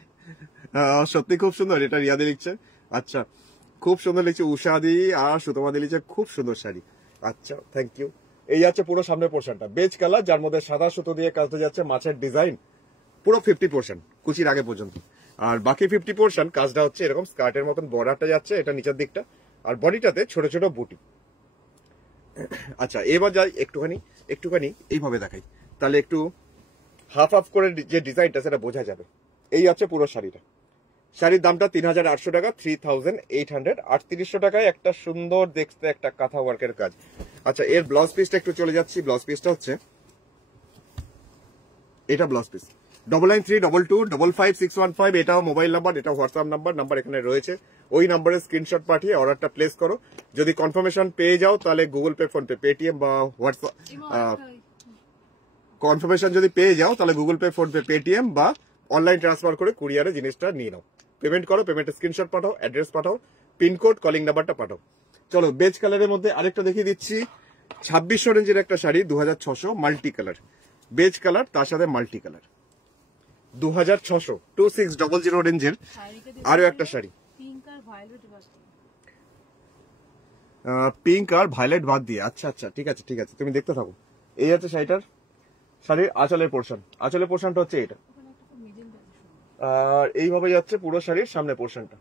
সত্যি খুব সুন্দর, এটা রিয়াদি লিখছে। আচ্ছা, খুব সুন্দর লিখছে উষাদি, আর সুতমাদি লিখছে খুব সুন্দর শাড়ি। আচ্ছা, থ্যাংক ইউ। এই যাচ্ছে পুরো সামনের পোর্শনটা বেজ কালার, যার মধ্যে সাদা সুতো দিয়ে কাজটা যাচ্ছে, মাছের ডিজাইন পুরো 50% কুচির আগে পর্যন্ত, আর বাকি 50% কাজটা হচ্ছে এরকম স্কার্টের মতন বর্ডারটা যাচ্ছে এটা নিচের দিকটা, আর বডিটাতে ছোট ছোট বুটি। আচ্ছা, এবার যাই একটুখানি এইভাবে দেখাই, তাহলে একটু হাফ হাফ করে যে ডিজাইনটা সেটা বোঝা যাবে। এই আছে পুরো শাড়িটা। শাড়ির দামটা 3800 টাকা, 3800। 3800 টাকায় একটা সুন্দর দেখতে একটা কাঁথা ওয়ার্কের কাজ। আচ্ছা, এর ব্লাউজ পিসটা একটু চলে যাচ্ছি। ব্লাউজ পিসটা হচ্ছে এটা ব্লাউজ পিস 9932255615। এটাও মোবাইল নাম্বার, এটা হোয়াটসঅ্যাপ নাম্বার এখানে রয়েছে। ওই নাম্বারে স্ক্রিনশট পাঠিয়ে অর্ডারটা প্লেস করো। যদি কনফার্মেশন পেয়ে যাও তাহলে Google pay, PhonePe, Paytm বা হোয়াটসঅ্যাপ, কনফার্মেশন যদি পেয়ে যাও তাহলে Google pay, PhonePe, Paytm বা অনলাইন ট্রান্সফার করে কুরিয়ারে জিনিসটা নিয়ে নাও। পেমেন্ট করো, পেমেন্টের স্ক্রিনশট পাঠাও, অ্যাড্রেস পাঠাও, পিনকোড, কলিং নাম্বারটা পাঠাও। চলো, বেজ কালারের মধ্যে আরেকটা দেখিয়ে দিচ্ছি। 2600 রেঞ্জের একটা sari, 2600, multi colour, beige colour তার সাথে মাল্টি কালার, 2600, 2600 রেঞ্জের আরো একটা শাড়ি। পিঙ্ক আর ভায়োলেট বাদ দিয়ে। আচ্ছা আচ্ছা, ঠিক আছে ঠিক আছে, তুমি দেখতে থাকো। এই আছে শাড়ির আঁচলের পোর্শনটা হচ্ছে এটা, আর এইভাবে যাচ্ছে পুরো শাড়ির সামনে পোর্শনটা।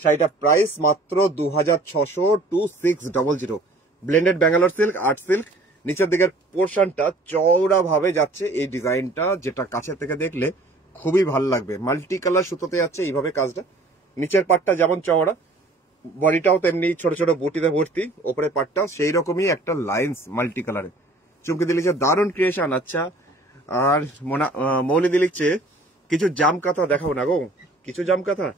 শাড়িটা প্রাইস মাত্র 2600, 2600। Blended Bangalore silk, art silk. নিচের দিকের পোর্শনটা চওড়া ভাবে যাচ্ছে, এই ডিজাইনটা যেটা কাছে থেকে দেখলে খুবই ভালো লাগবে। মাল্টি কালার সুতোতে যাচ্ছে এইভাবে কাজটা। নিচের পাটটা যেমন চওড়া, বডিটাও তেমনি ছোট ছোট বুটিতে ভর্তি, ওপরে পাটটাও সেই রকমই একটা লাইন্স মাল্টি কালারে। চুমকি দিয়ে লিখছে দারুণ ক্রিয়েশন। আচ্ছা, আর মৌলি দিয়ে লিখছে কিছু জাম কাঁথা দেখাও না গো, কিছু জাম কাঁথা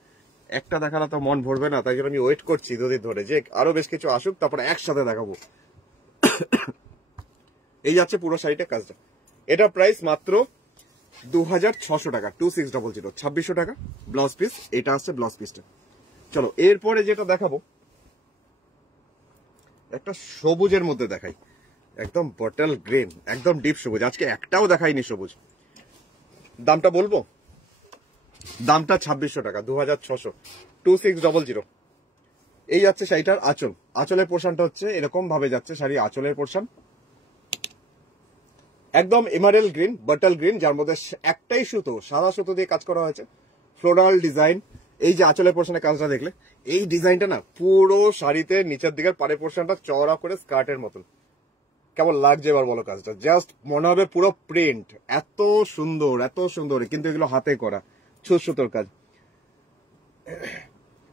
একটা দেখালে তো মন ভরবে না, তাই জন্য আমি ওয়েট করছি দুদিন ধরে যে আরো বেশ কিছু আসুক, তারপরে একসাথে দেখাবো। এই যাচ্ছে পুরো শাড়িটা কাজটা। এটা প্রাইস মাত্র 2600 টাকা, 2600, 2600 টাকা ব্লাউজ পিস। এটা আসছে ব্লাউজ পিসটা। চলো, এরপরে যেটা দেখাবো একটা সবুজের মধ্যে দেখাই, একদম বটল গ্রিন, একদম ডিপ সবুজ। আজকে একটাও দেখাইনি সবুজ। দামটা বলবো, দামটা 2600 টাকা, 2600, 2600। এই যাচ্ছে শাড়িটার আঁচলের পোর্শনটা হচ্ছে এরকম ভাবে যাচ্ছে শাড়ি আঁচলের পোর্শন, একদম এমারেল গ্রিন, বটল গ্রিন, যার মধ্যে একটাই সুতো, সাদা সুতো দিয়ে কাজ করা হয়েছে, ফ্লোরাল ডিজাইন। এই যে আঁচলের পোর্শনে কাজটা দেখলে, এই ডিজাইনটা না পুরো শাড়িতে নিচের দিকের পাড়ে পোর্শনটা চওড়া করে স্কার্টের মতন। কেমন লাগছে এবার বলো কাজটা? জাস্ট মনে হবে পুরো প্রিন্ট, এত সুন্দর এত সুন্দর, কিন্তু এগুলো হাতে করা ছুঁচ সুতোর কাজ।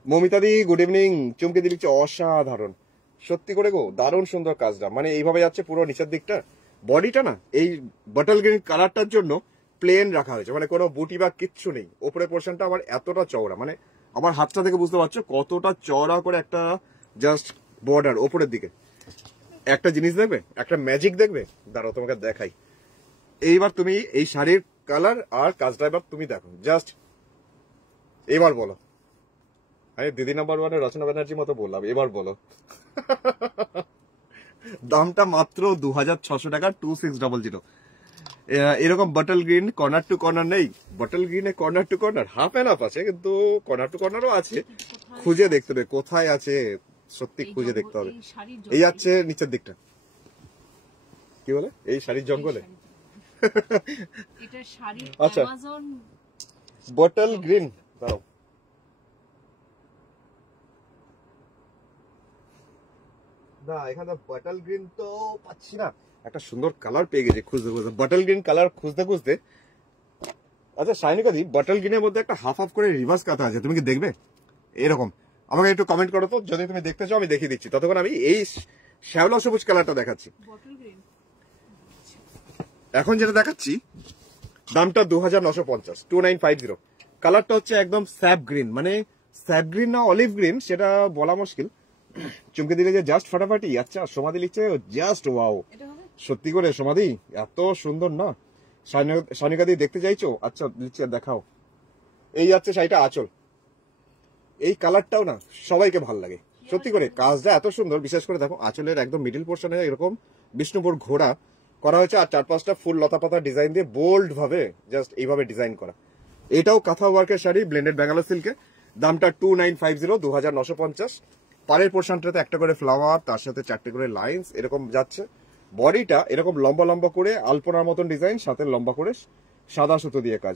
মমিতাদি গুড ইভিনিং। চুমকি দিচ্ছে অসাধারণ, সত্যি করে গো দারুণ সুন্দর কাজটা। মানে এইভাবে যাচ্ছে পুরো নিচের দিকটা, বডিটা না এই বটল গ্রিন কালারটার জন্য প্লেন রাখা হয়েছে, মানে কোনো বুটি বা কিচ্ছু নেই। ওপরে পোর্শনটা আবার এতটা চওড়া, মানে আমার হাতটা থেকে বুঝতে পারছো কতটা চওড়া করে একটা জাস্ট বর্ডার ওপরের দিকে। একটা জিনিস দেখবে, একটা ম্যাজিক দেখবে, দাঁড়াও তোমাকে দেখাই। এইবার তুমি এই শাড়ির কালার আর কাজটা এবার তুমি দেখো জাস্ট, এবার বলো। আরে দিদি নাম্বার ওয়ানে রচনা ব্যানার্জি মতো বললাম, এবার বলো। দামটা মাত্র 2600 টাকা, 2600। এরকম bottle green corner to corner নেই, বটল গ্রিনে corner to corner half and half আছে, কিন্তু কর্নার টু কর্নারও আছে, খুঁজে দেখতে হবে কোথায় আছে, সত্যি খুঁজে দেখতে হবে। এই যাচ্ছে নিচের দিকটা, কি বলে এই শাড়ির জঙ্গলে। আচ্ছা বটল গ্রিন, দাঁড়াও না, এখানে বটল গ্রিন তো পাচ্ছি না, একটা সুন্দর কালার পেয়ে গেছি খুঁজতে খুঁজতে, বটল গ্রিন কালার খুঁজতে খুঁজতে। আচ্ছা শাইনিকা দি, বটল গ্রিনের মধ্যে একটা হাফ হাফ করে রিভার্স কাঁথা আছে, তুমি কি দেখবে এরকম? আমাকে একটু কমেন্ট করো তো, যদি তুমি দেখতে চাও আমি দেখিয়ে দিচ্ছি। ততক্ষণ আমি এই শ্যাওলা সবুজ কালারটা দেখাচ্ছি। এখন যেটা দেখাচ্ছি দামটা 2950, 2950। কালারটা হচ্ছে একদম স্যাপ গ্রিন, মানে স্যাপ গ্রিন না অলিভ গ্রিন সেটা বলা মুশকিল। চমকে দিলে যে জাস্ট ফাটাফাটি। আচ্ছা সমাধি লিখছে জাস্ট ওয়াও, সত্যি করে সমাধি এত সুন্দর না? সানিকা দি দেখতে চাইছো? আচ্ছা লিখছে দেখাও। এই যাচ্ছে শাড়িটা আঁচল, এই কালারটাও না সবাইকে ভাল লাগে সত্যি করে, কাজটা এত সুন্দর। বিশেষ করে দেখো আঁচলের একদম মিডিল পোর্শনে এরকম বিষ্ণুপুর ঘোড়া করা হয়েছে, আর 4-5টা ফুল লতা পাতা ডিজাইন দিয়ে বোল্ড ভাবে জাস্ট এইভাবে ডিজাইন করা। এটাও কাঁথা ওয়ার্কের শাড়ি, ব্লেন্ডেড ব্যাঙ্গালোর সিল্কে। দামটা 2950, 2950। পাড়ের পোর্শনটাতে একটা করে ফ্লাওয়ার, তার সাথে 4টে করে লাইন্স এরকম যাচ্ছে। বডিটা এরকম লম্বা লম্বা করে আলপনার মতন ডিজাইন, সাথে লম্বা করে সাদা সুতো দিয়ে কাজ।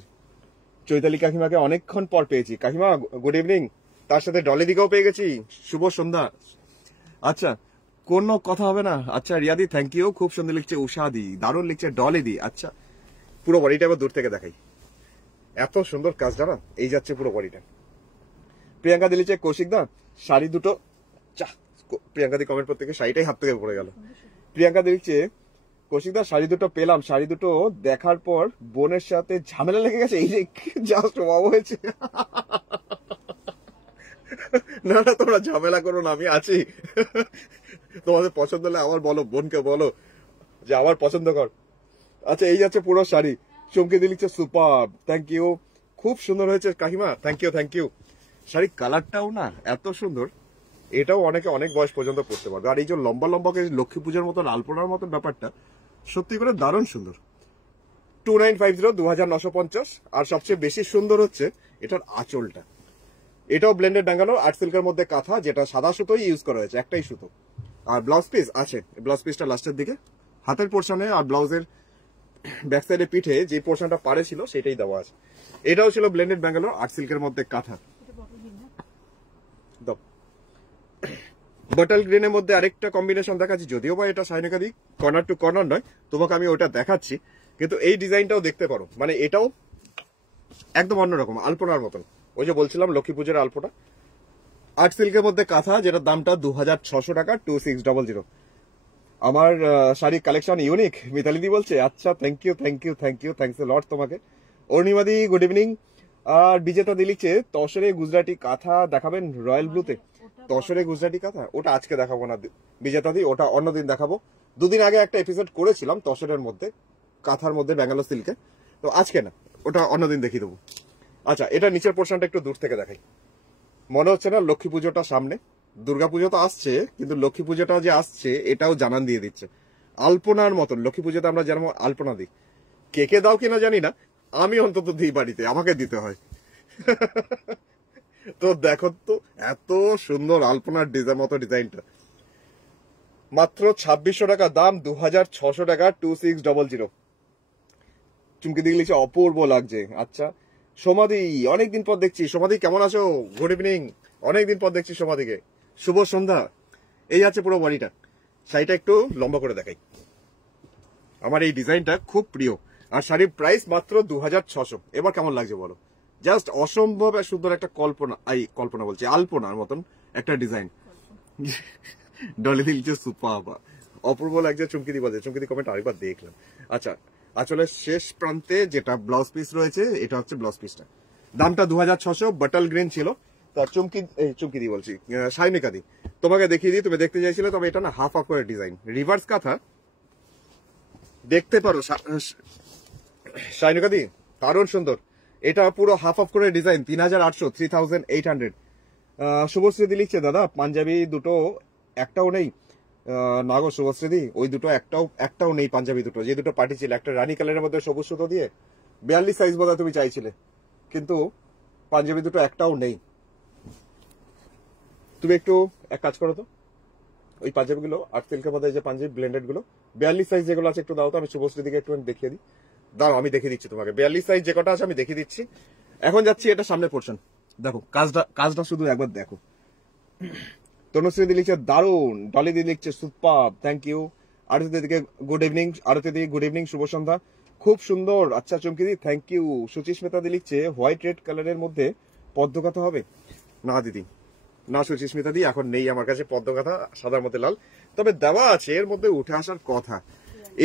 চৈতালি কাকিমাকে অনেকক্ষণ পর পেয়েছি। কাকিমা গুড ইভিনিং, তার সাথে ডলি দিকেও পেয়ে গেছি, শুভ সন্ধ্যা। আচ্ছা কোনো কথা হবে না। আচ্ছা রিয়াদি থ্যাংক ইউ, খুব সুন্দর লিখছে। উষাদি দারুণ লিখছে। ডলি দি আচ্ছা, পুরো বডিটা এবার দূর থেকে দেখাই, এত সুন্দর কাজটা না। এই যাচ্ছে পুরো বডিটা। প্রিয়াঙ্কা দি লিখছে কৌশিক দা শাড়ি দুটো, প্রিয়াঙ্কা দি কমেন্ট করতে গিয়ে শাড়িটাই হাত থেকে পড়ে গেল। প্রিয়াঙ্কা দি লিখছে কৌশিক দা শাড়ি দুটো পেলাম, শাড়ি দুটো দেখার পর বোনের সাথে ঝামেলা লেগে গেছে, এই যে জাস্ট ওয়াও হয়েছে। না না তোমরা ঝামেলা করো না, আমি আছি। তোমাদের পছন্দ হলে আমার বলো, বোনকে বলো যে আমার পছন্দ কর। আচ্ছা এই যাচ্ছে পুরো শাড়ি। চমকে দিয়ে লিখছে সুপার, থ্যাংক ইউ, খুব সুন্দর হয়েছে কাকিমা, থ্যাংক ইউ থ্যাংক ইউ। শাড়ির কালারটাও না এত সুন্দর, এটাও অনেকে অনেক বয়স পর্যন্ত পড়তে পারবে। আর এই যে লম্বা লম্বা লক্ষ্মী পূজার মতন আলপনার মতন ব্যাপারটা সত্যি করে দারুণ সুন্দর। 2950, 2950। আর সবচেয়ে বেশি সুন্দর হচ্ছে এটার আঁচলটা, এটাও ব্লেন্ডেড ব্যাঙ্গালোর আর্ট সিল্কের মধ্যে কাঁথা, যেটা সাদা সুতোই ইউজ করা হয়েছে, একটাই সুতো। আর ব্লাউজ পিস আছে, ব্লাউজ পিসটা লাস্টের দিকে হাতের পোর্শনে, আর ব্লাউজের ব্যাক সাইডে পিঠে যে পোর্শনটা পারে ছিল সেটাই দেওয়া আছে। এটাও ছিল ব্লেন্ডেড ব্যাঙ্গালোর আর্ট সিল্কের মধ্যে কাঁথা। বটল গ্রিনের মধ্যে আরেকটা কম্বিনেশন দেখাচ্ছি, যদিও বা এটা সাইনিকা দি কর্নার টু কর্নার নয়, তোমাকে আমি ওটা দেখাচ্ছি, কিন্তু এই ডিজাইনটাও দেখতে পারো। মানে এটাও একদম অন্যরকম আলপনার মতন, ওই যে বলছিলাম লক্ষ্মী পুজোর আলপনা। আর্ট সিল্কের মধ্যে কাঁথা, যেটার দামটা 2600 টাকা, 2600। আমার শাড়ির কালেকশন ইউনিক, মিতালি দি বলছে। আচ্ছা thank you thank you thank you, thanks a lot তোমাকে। অর্ণিমাদি গুড ইভিনিং। আর বিজেতা দি লিখছে তসরে গুজরাটি কাঁথা দেখাবেন রয়্যাল ব্লুতে। তসরে গুজরাটি কাঁথা ওটা আজকে দেখাবো না বিজেতা দি, ওটা অন্যদিন দেখাবো। দুদিন আগে একটা এপিসোড করেছিলাম তসরের মধ্যে কাঁথার মধ্যে ব্যাঙ্গালোর সিল্কে, তো আজকে না, ওটা অন্যদিন দেখিয়ে দেবো। আচ্ছা এটা নিচের পোর্শনটা একটু দূর থেকে দেখাই। মনে হচ্ছে না লক্ষ্মী পুজোটা সামনে? দুর্গাপুজো তো আসছে, কিন্তু লক্ষ্মী পুজোটা যে আসছে এটাও জানান দিয়ে দিচ্ছে। আলপনার মতন লক্ষ্মী পুজোতে আমরা যেমন আলপনা দিই, কে দাও কিনা জানি না, আমি অন্তত দিই বাড়িতে, আমাকে দিতে হয়। তো দেখো তো এত সুন্দর আলপনার ডিজাইন মতো ডিজাইনটা, মাত্র 2600 টাকা দাম, 2600 টাকা, 2600। চুমকি দিয়ে লিখছে অপূর্ব লাগছে। আচ্ছা সমাধি অনেকদিন পর দেখছি, সমাধি কেমন আছো? গুড ইভিনিং, অনেকদিন পর দেখছি সমাধিকে, শুভ সন্ধ্যা। এই আছে পুরো বডিটা। শাড়িটা একটু লম্বা করে দেখাই, আমার এই ডিজাইনটা খুব প্রিয়। আর শাড়ির প্রাইস মাত্র 2600। এবার কেমন লাগছে বলো? জাস্ট অসম্ভব সুন্দর একটা কল্পনা বলছি আলপনার মতন একটা ডিজাইন। ডলি দিলছে সুপার, অপূর্ব লাগছে। চুমকিদি বলছে, চুমকিদি কমেন্ট আরেকবার দেখলাম। আচ্ছা আসলে শেষ প্রান্তে যেটা ব্লাউজ পিস রয়েছে, এটা হচ্ছে ব্লাউজ পিসটা। দামটা 2600, বাটল গ্রিন ছিল, তার চুমকি দি বলছি, শাইনিকা দি তোমাকে দেখিয়ে দিই, তুমি দেখতে চাইছিলে, তবে এটা না হাফ অফ করে ডিজাইন, রিভার্স কাঁথা দেখতে পারো। শাইনিকা দি দারুণ সুন্দর, এটা পুরো হাফ অফ করে ডিজাইন, 3800, 3800। শুভশ্রীদি লিখছে দাদা পাঞ্জাবি দুটো একটাও নেই। না গো শুভশ্রীদি, ওই দুটো একটাও নেই পাঞ্জাবি দুটো, যে দুটো পার্টি ছিল, একটা রানী কালারের মধ্যে সবুজ সুতো দিয়ে 42 সাইজ বোধহয় তুমি চাইছিলে, কিন্তু পাঞ্জাবি দুটো একটাও নেই। তুমি একটু এক কাজ করো তো, ওই পাঞ্জাবি গুলো আর্ট সিল্কের মধ্যে যে পাঞ্জাবি ব্লেন্ডেড গুলো 42 সাইজ যেগুলো আছে একটু দাও তো, আমি শুভশ্রী দিকে একটু দেখিয়ে দিই। দাও আমি দেখিয়ে দিচ্ছি তোমাকে, 42 সাইজ যে কটা আছে আমি দেখিয়ে দিচ্ছি। এখন যাচ্ছি এটা সামনে পোর্শন, দেখো কাজটা শুধু একবার দেখো। তনুশ্রী দি লিখছে দারুন, ডলি দি লিখছে সুপার, থ্যাংক ইউ। আরতি দিকে গুড ইভিনিং, আরতি দি গুড ইভিনিং, শুভ সন্ধ্যা, খুব সুন্দর, আচ্ছা চমকি দি থ্যাংক ইউ। সুচিস্মিতা দি লিখছে হোয়াইট রেড কালারের মধ্যে পদ্মকাথা হবে। না দিদি না সুচিস্মিতা দি, এখন নেই আমার কাছে পদ্মকাথা সাদার মধ্যে লাল, তবে দেওয়া আছে, এর মধ্যে উঠে আসার কথা,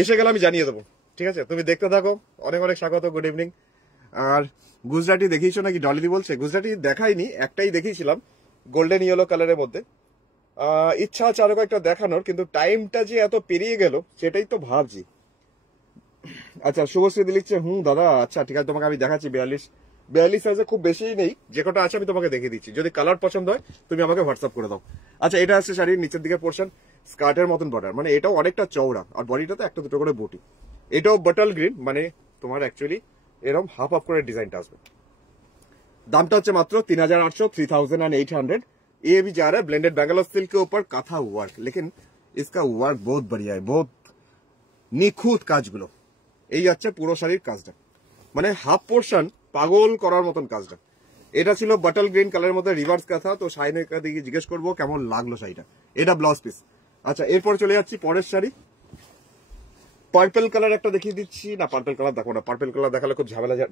এসে গেলে আমি জানিয়ে দেবো, ঠিক আছে? তুমি দেখতে থাকো, অনেক অনেক স্বাগত, গুড ইভিনিং। আর গুজরাটি দেখিয়েছো নাকি ডলিদি বলছে? গুজরাটি দেখাইনি, একটাই দেখিয়েছিলাম গোল্ডেন ইয়েলো কালারের মধ্যে। ইচ্ছা আছে আরো কয়েকটা দেখানোর, কিন্তু টাইমটা যে এত পেরিয়ে গেল সেটাই তো ভাবছি। আচ্ছা শুভশ্রী লিখছে দাদা, আচ্ছা ঠিক আছে, তোমাকে আমি দেখাচ্ছি। 42 সাইজে খুব বেশি নেই, যে কটা আছে আমি তোমাকে দেখিয়ে দিচ্ছি, যদি কালার পছন্দ হয় তুমি আমাকে হোয়াটসঅ্যাপ করে দাও। আচ্ছা এটা আছে শাড়ির নিচের দিকে পোর্শন, স্কার্টের মতন বর্ডার, মানে এটাও অনেকটা চওড়া, আর বডিটাতে একটা দুটো করে বুটি। এটাও বটল গ্রিন, মানে তোমার অ্যাকচুয়ালি এরকম হাফ হাফ করে ডিজাইনটা আসবে। दामटा হচ্ছে মাত্র 3800, 3800। ये भी जा रहा है ब्लेंडेड बेंगलोर सिल्क के ऊपर काथा वर्क, लेकिन इसका वर्क बहुत बढ़िया है, बहुत নিখুঁত কাজগুলো। এই যাচ্ছে পুরো শাড়ির কাজটা, মানে হাফ পোর্শন পাগল করার মতন কাজটা। এটা ছিল বটল গ্রিন কালারের মধ্যে রিভার্স কাঁথা। তো শাইনিকা দিকে জিজ্ঞেস করবো কেমন লাগলো শাড়িটা, এটা ব্লাউজ পিস। আচ্ছা এরপর চলে যাচ্ছি পরের শাড়ি, পার্পল কালার একটা দেখিয়ে দিচ্ছি। না পার্পল কালার দেখো না, পার্পল কালার দেখালে খুব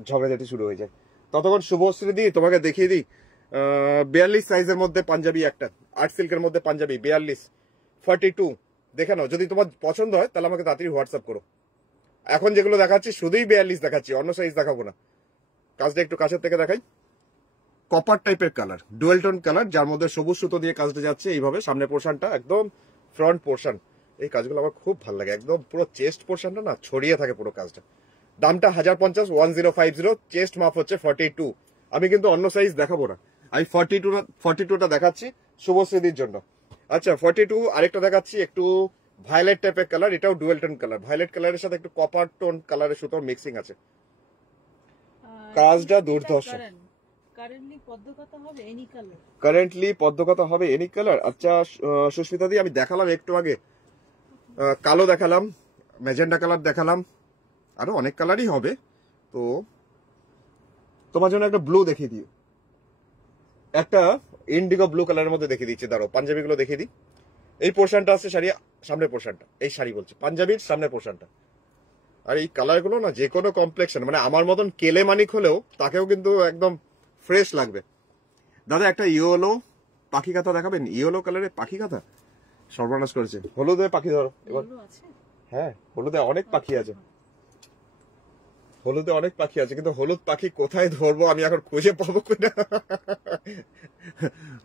ঝগড়াঝাটি শুরু হয়ে যায়। ততক্ষণ শুভশ্রী দি তোমাকে দেখিয়ে দিই 42 সাইজের মধ্যে পাঞ্জাবি একটা, আর্ট সিল্কের মধ্যে পাঞ্জাবি 42, 42 দেখে নাও। যদি তোমার পছন্দ হয় তাহলে আমাকে তাড়াতাড়ি হোয়াটসঅ্যাপ করো। এখন যেগুলো দেখাচ্ছি শুধুই 42 দেখাচ্ছি, অন্য সাইজ দেখাবো না। কাজটা একটু কাছের থেকে দেখাই, কপার টাইপের কালার, ডুয়েল টোন কালার, যার মধ্যে সবুজ সুতো দিয়ে কাজটা যাচ্ছে এইভাবে। সামনে পোর্শনটা একদম ফ্রন্ট পোর্শন, এই কাজগুলো আমার খুব ভালো লাগে, একদম পুরো চেস্ট পোর্শনটা না ছড়িয়ে থাকে পুরো কাজটা। দামটা 1050, 1050, চেস্ট মাপ হচ্ছে 42। আমি কিন্তু অন্য সাইজ দেখাবো না, আমি 42টা দেখাচ্ছি শুভশ্রীদির জন্য। আচ্ছা 42 আরেকটা দেখাচ্ছি, একটু ভায়োলেট টাইপের কালার, এটাও ডুয়েল টোন কালার, ভায়োলেট কালারের সাথে একটু কপার টোন কালারের সুতোর মিক্সিং আছে, কাজটা দুর্ধর্ষ। কারেন্টলি পদ্মকাতা হবে এনি কালার। আচ্ছা সুস্মিতা দি, আমি দেখালাম একটু আগে কালো দেখালাম, ম্যাজেন্ডা কালার দেখালাম, আরো অনেক কালারই হবে। তো তোমার জন্য একটা ব্লু দেখিয়ে দিই, একটা ইন্ডিগো ব্লু কালারের মধ্যে দেখিয়ে দিচ্ছি। দাঁড়ো পাঞ্জাবি গুলো দেখিয়ে দিই। এই পোর্শনটা আছে শাড়ি সামনের পোর্শনটা, এই শাড়ি বলছে পাঞ্জাবির সামনের পোর্শনটা। আর এই কালার গুলো না যে কোনো কমপ্লেক্সন, মানে আমার মতন কেলে মানিক হলেও তাকেও কিন্তু একদম ফ্রেশ লাগবে। দাদা একটা ইয়েলো পাখি কাঁথা দেখাবেন? ইয়েলো কালারের পাখি কাঁথা সর্বনাশ করেছে। হলুদে পাখি ধরো এবার। হ্যাঁ হলুদে অনেক পাখি আছে, হলুদে অনেক পাখি আছে, কিন্তু হলুদ পাখি কোথায় ধরবো আমি এখন খুঁজে পাবো কিনা।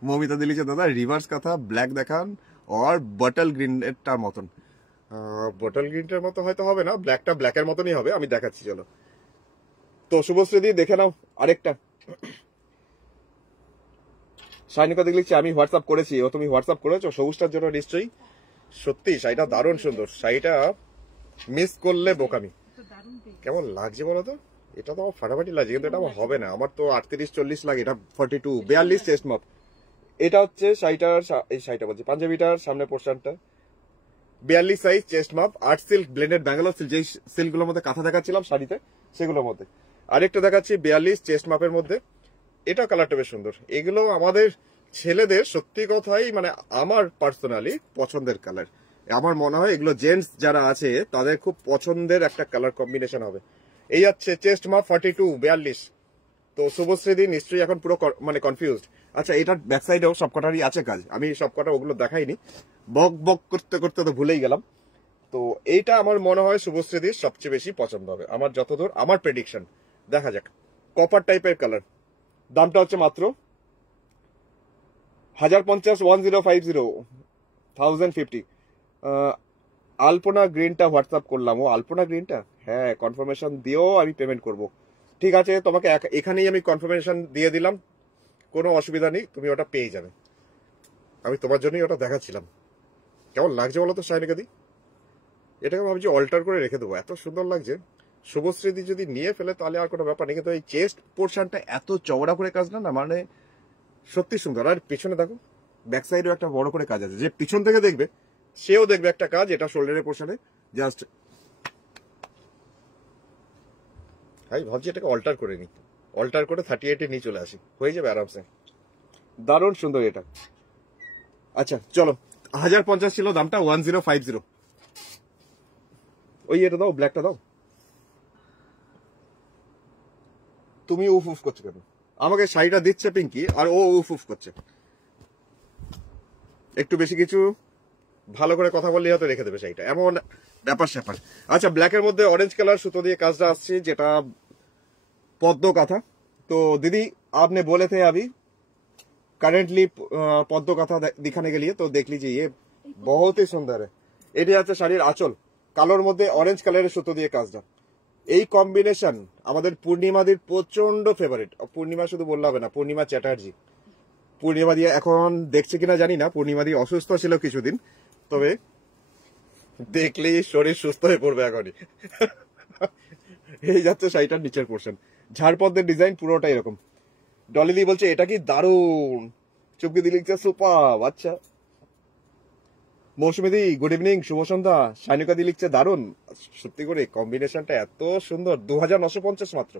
মমিতা দিলিছে দাদা রিভার্স কাঁথা ব্ল্যাক দেখান, আর বটল গ্রিনটার মতন। বটল গ্রিনটার মতো হয়তো হবে না, ব্ল্যাকটা ব্ল্যাকের মতনই হবে, আমি দেখাচ্ছি চলো। তো শুভশ্রী দি দেখে নাও আরেকটা। শাইনিকা লিখছে আমি হোয়াটসঅ্যাপ করেছি, ও তুমি হোয়াটসঅ্যাপ করেছো সবুজটার জন্য নিশ্চয়ই। সত্যি শাড়িটা দারুণ সুন্দর, শাড়িটা মিস করলে বোকামি। কেমন লাগছে বলো তো? এটা তো আমার ফাটাফাটি লাগছে, কিন্তু এটা আমার হবে না, আমার তো 38-40 লাগে, এটা 42, 42 চেস্ট মাপ। এটা হচ্ছে শাড়িটার, এই শাড়িটা বলছি পাঞ্জাবিটার সামনে পোর্শনটা 42 সাইজ চেস্ট মাপ, art silk blended Bangalore silk, যেই সিল্কগুলোর মধ্যে কাঁথা দেখাচ্ছিলাম শাড়িতে সেগুলোর মধ্যে। আরেকটা দেখাচ্ছি 42 চেস্ট মাপের মধ্যে, এটা কালারটা বেশ সুন্দর। এগুলো আমাদের ছেলেদের সত্যি কথাই মানে আমার পার্সোনালি পছন্দের কালার। আমার মনে হয় এগুলো জেন্টস যারা আছে তাদের খুব পছন্দের একটা কালার কম্বিনেশন হবে। এই যাচ্ছে চেস্ট মাপ 42, 42। তো শুভশ্রী নিশ্চয়ই এখন পুরো মানে কনফিউজড। আচ্ছা এটার ব্যাক সাইডেও সবকটারই আছে কাজ, আমি সবকটা ওগুলো দেখাইনি, বক বক করতে করতে তো ভুলেই গেলাম। তো এইটা আমার মনে হয় শুভশ্রীদির সবচেয়ে বেশি পছন্দ হবে, আমার যতদূর আমার প্রেডিকশন। দেখা যাক, কপার টাইপের কালার। দামটা হচ্ছে মাত্র 1050 1050 আলপনা গ্রিনটা হোয়াটসঅ্যাপ করলাম। ও আলপনা গ্রিনটা, হ্যাঁ কনফার্মেশন দিও, আমি পেমেন্ট করব। ঠিক আছে, তোমাকে এখানেই আমি কনফার্মেশন দিয়ে দিলাম, কোনো অসুবিধা নেই, তুমি ওটা পেয়ে যাবে। আমি তোমার জন্যই ওটা দেখাচ্ছিলাম। কেমন লাগছে বলো তো শাইনিকাদি? এটাকে ভাবছি অল্টার করে রেখে দেবো, এত সুন্দর লাগছে। শুভশ্রীদি যদি নিয়ে ফেলে তাহলে আর কোনো ব্যাপার নেই, কিন্তু এই চেস্ট পোর্শনটা এত চওড়া করে কাজ না, মানে সত্যি সুন্দর। আর পিছনে দেখো, ব্যাক সাইডেও একটা বড় করে কাজ আছে, যে পিছন থেকে দেখবে সেও দেখবে একটা কাজ। এটা শোল্ডারের পোর্শনে জাস্ট ভাবছি এটাকে অল্টার করে নি, অল্টার করে 38 নিয়ে চলে আসি, হয়ে যাবে আরামসে। দারুণ সুন্দর এটা। আচ্ছা চলো, 1050 ছিল দামটা, 1050। ওই এটা দাও, ব্ল্যাকটা দাও। তুমি উফ উফ করছো কেন? আমাকে শাড়িটা দিচ্ছে পিঙ্কি, আর ও উফ উফ করছে। একটু বেশি কিছু ভালো করে কথা বললে হয়তো রেখে দেবে শাড়িটা, এমন ব্যাপার স্যাপার। আচ্ছা, ব্ল্যাকের মধ্যে অরেঞ্জ কালার সুতো দিয়ে কাজটা আসছে, যেটা পদ্ম কাঁথা। তো দিদি আপনি बोले थे अभी কারেন্টলি পদ্ম কাঁথা দিখানে গেলে, তো দেখলি যে ये बहुत ही সুন্দর। এটি আছে শাড়ির আঁচল, কালোর মধ্যে অরেঞ্জ কালারের সুতো দিয়ে কাজটা। এই কম্বিনেশন আমাদের পূর্ণিমাদির প্রচন্ড ফেভারিট। পূর্ণিমা শুধু বললে হবে না, পূর্ণিমা চ্যাটার্জি। পূর্ণিমা দিয়ে এখন দেখছে কিনা জানি না, পূর্ণিমা দিয়ে অসুস্থ ছিল কিছুদিন, তবে দেখলেই শরীর সুস্থ হয়ে পড়বে এখনই। এই যাচ্ছে শাড়িটার নিচের পোর্শন, ঝাড়পদ্মের ডিজাইন পুরোটা এরকম। ডলিদি বলছে এটা কি দারুণ, চুপকে দি লিখছে সুপার। আচ্ছা, মৌসুমী দি গুড ইভিনিং, শুভ সন্ধ্যা। শাইনিকা দি লিখছে দারুণ। সত্যি করে কম্বিনেশনটা এত সুন্দর। 2950 মাত্র,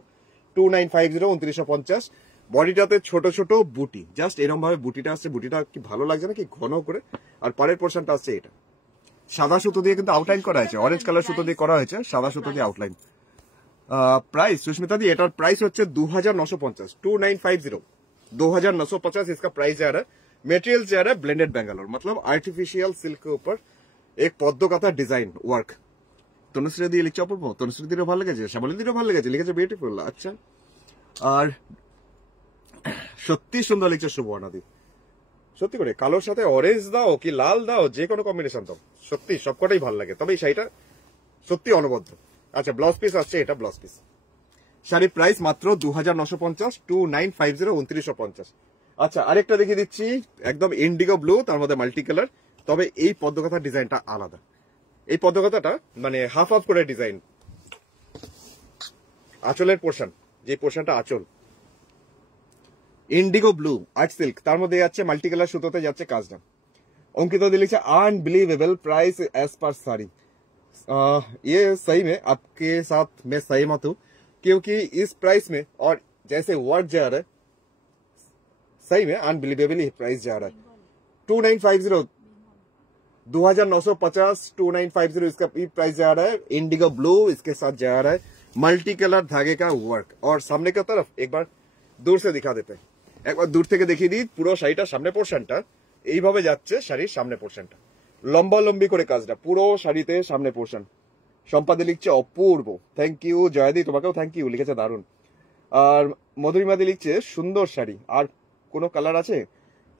2950 2950। বডিটাতে ছোট ছোট বুটি, জাস্ট এরকম ভাবে বুটিটা আসছে। বুটিটা কি ভালো লাগছে না কি ঘন করে। আর পাড়ের পোর্শনটা আসছে এটা সাদা সুতো দিয়ে কিন্তু আউটলাইন করা হয়েছে, অরেঞ্জ কালার সুতো দিয়ে করা হয়েছে, সাদা সুতো দিয়ে আউটলাইন। प्राइस सुष्मिता दी, एटार प्राइस होच्छे 2950, 2950, 2950 इसका प्राइस जा रहा है। मटेरियल जा रहा है ब्लेंडेड बेंगालोर, मतलब आर्टिफिशियल सिल्क के ऊपर एक पद्म काथा डिजाइन वर्क। तनुश्री दी लिखছে অপূর্ব, তনুশ্রী দিরও ভালো লেগেছে, শ্যামলী দিরও ভালো লেগেছে, লিখেছে বিউটিফুল। আচ্ছা, আর সত্যি সুন্দর লিখছে সুবর্ণা দি। সত্যি করে কালোর সাথে অরেঞ্জ দাও কি লাল দাও, যে কোনো কম্বিনেশন দাও, সত্যি সবকটাই ভালো লাগে। তবে এই শাড়িটা সত্যি অনবদ্য। আচ্ছা, ব্লাউজ পিস আসছে, এটা ব্লাউজ পিস। শাড়ির প্রাইস মাত্র 2950, 2950 2950। আচ্ছা, আরেকটা দেখিয়ে দিচ্ছি, একদম ইন্ডিগো ব্লু, তার মধ্যে মাল্টি কালার। তবে এই পদ্মকাথার ডিজাইনটা আলাদা। এই পদ্মকাথাটা মানে হাফ হাফ করে ডিজাইন। আঁচলের পোর্শন, যে পোর্শনটা আঁচল ইন্ডিগো ব্লু আর্ট সিল্ক, তার মধ্যে যাচ্ছে মাল্টি কালার সুতোতে যাচ্ছে কাজটা। অঙ্কিত দিয়ে লিখছে unbelievable price as per sari. ये सही में आपके साथ मैं सहमत हूँ, क्योंकि इस प्राइस में और जैसे वर्क जा रहा है, सही में अनबिलीवेबल ही प्राइस जा रहा है। 2950, 2950, 2950 इसका प्राइस जा रहा है। इंडिगो ब्लू इसके साथ जा रहा है, मल्टी कलर धागे का वर्क। और सामने की तरफ एक बार दूर से दिखा देते हैं, एक बार दूर থেকে দেখিয়ে দিই। পুরো শাড়িটা সামনে পোর্শনটা এইভাবে যাচ্ছে, শাড়ির সামনে পোর্শনটা লম্বা লম্বি করে কাজটা, পুরো শাড়িতে সামনে পোর্শন। সম্পাদি লিখছে অপূর্ব, থ্যাংক ইউ। জয়দি তোমাকেও থ্যাংক ইউ, লিখেছে দারুণ। আর মধুরিমাদি লিখছে সুন্দর শাড়ি। আর কোনো কালার আছে?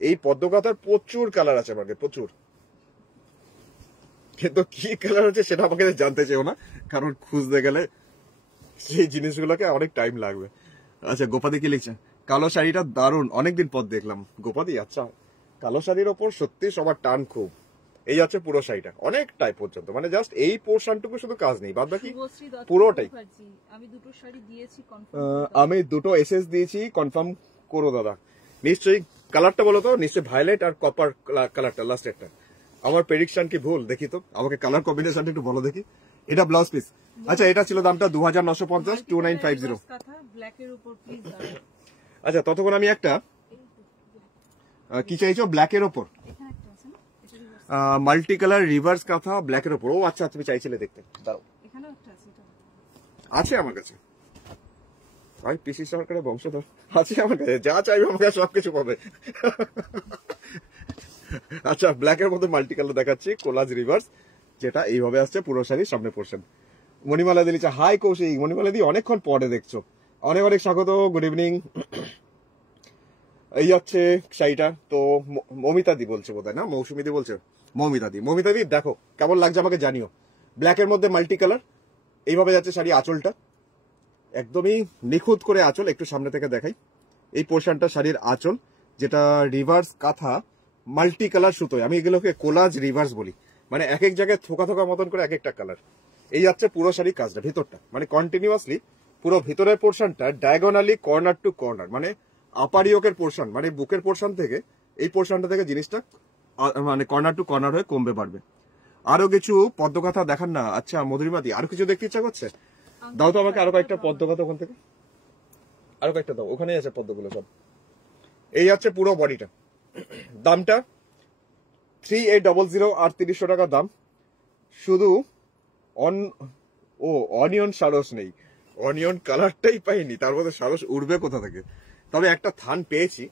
এই পদ্মকাথার প্রচুর কালার আছে আমাকে, প্রচুর। কিন্তু কি কালার আছে সেটা আমাকে জানতে চাও না, কারণ খুঁজতে গেলে সেই জিনিসগুলোকে অনেক টাইম লাগবে। আচ্ছা, গোপাদি কি লিখছে? কালো শাড়িটা দারুণ, অনেকদিন পর দেখলাম। গোপাদি, আচ্ছা, কালো শাড়ির ওপর সত্যি সবার টান খুব। এই আছে পুরো শাড়িটা অনেকটাই পর্যন্ত, মানে জাস্ট এই পোর্শনটুকু শুধু কাজ নেই, বাদ বাকি পুরোটাই। আমি দুটো এসএস দিয়েছি, কনফার্ম করো দাদা। নিশ্চয়ই কালারটা বলো তো, নিশ্চয়ই ভায়োলেট আর কপার কালারটা লাস্ট একটা। আমার প্রেডিকশন কি ভুল? দেখি তো, আমাকে কালার কম্বিনেশনটা একটু বলো দেখি। এটা ব্লাউজ পিস। আচ্ছা, এটা ছিল দামটা 2950, 2950। আচ্ছা, ততক্ষণ আমি একটা কি চাইছো ব্ল্যাকের ওপর, মাল্টি কালার রিভার্স কাঁথা ব্ল্যাকের ওপর। ও আচ্ছা, তুমি চাইছিলে দেখতে, দাও আছে আমার কাছে। আমি পিসি সরকারের বংশধর, আছে আমার কাছে, যা চাইবে আমার কাছে সবকিছু পাবে। আচ্ছা, ব্ল্যাকের মধ্যে মাল্টি কালার দেখাচ্ছি, কোলাজ রিভার্স, যেটা এইভাবে আসছে পুরো শাড়ির সামনে পোর্শন। মণিমালা দি লিখছে হাই কৌশিক। মণিমালা দি অনেকক্ষণ পরে দেখছো, অনেক অনেক স্বাগত, গুড ইভিনিং। এই হচ্ছে শাড়িটা। তো মমিতা দি বলছে বোধহয়, না মৌসুমি দি বলছে, মমিতা দি দেখো কেমন লাগছে আমাকে জানিও। ব্ল্যাকের মধ্যে মাল্টি কালার, এইভাবে যাচ্ছে শাড়ি। আঁচলটা একদমই নিখুঁত করে আঁচল, একটু সামনে থেকে দেখাই। এই পোর্শনটা শাড়ির আঁচল, যেটা রিভার্স কাঁথা মাল্টি কালার সুতোয়, আমি এগুলোকে কোলাজ রিভার্স বলি, মানে এক এক জায়গায় থোকা থোকা মতন করে এক একটা কালার। এই যাচ্ছে পুরো শাড়ির কাজটা, ভিতরটা মানে কন্টিনিউয়াসলি পুরো ভিতরের পোর্শনটা ডায়াগোনালি কর্নার টু কর্নার, মানে আপার ইয়োকের পোর্শন মানে বুকের পোর্শন থেকে এই পোর্শনটা থেকে জিনিসটা মানে কর্নার টু কর্নার হয়ে কমবে বাড়বে। আরো কিছু পদ্মকাথা দেখান না। আচ্ছা মধুরিমাদি, আরো কিছু দেখতে ইচ্ছা করছে? দাও তো আমাকে আরো কয়েকটা পদ্মকাথা ওখান থেকে, আরো কয়েকটা দাও, ওখানেই আছে পদ্মগুলো সব। এই আছে পুরো বডিটা। দামটা 3800 আর 300 টাকা দাম। শুধু অনিয়ন সারস নেই, অনিয়ন কালারটাই পাইনি, তার মধ্যে সারস উড়বে কোথা থেকে। তবে একটা থান পেয়েছি,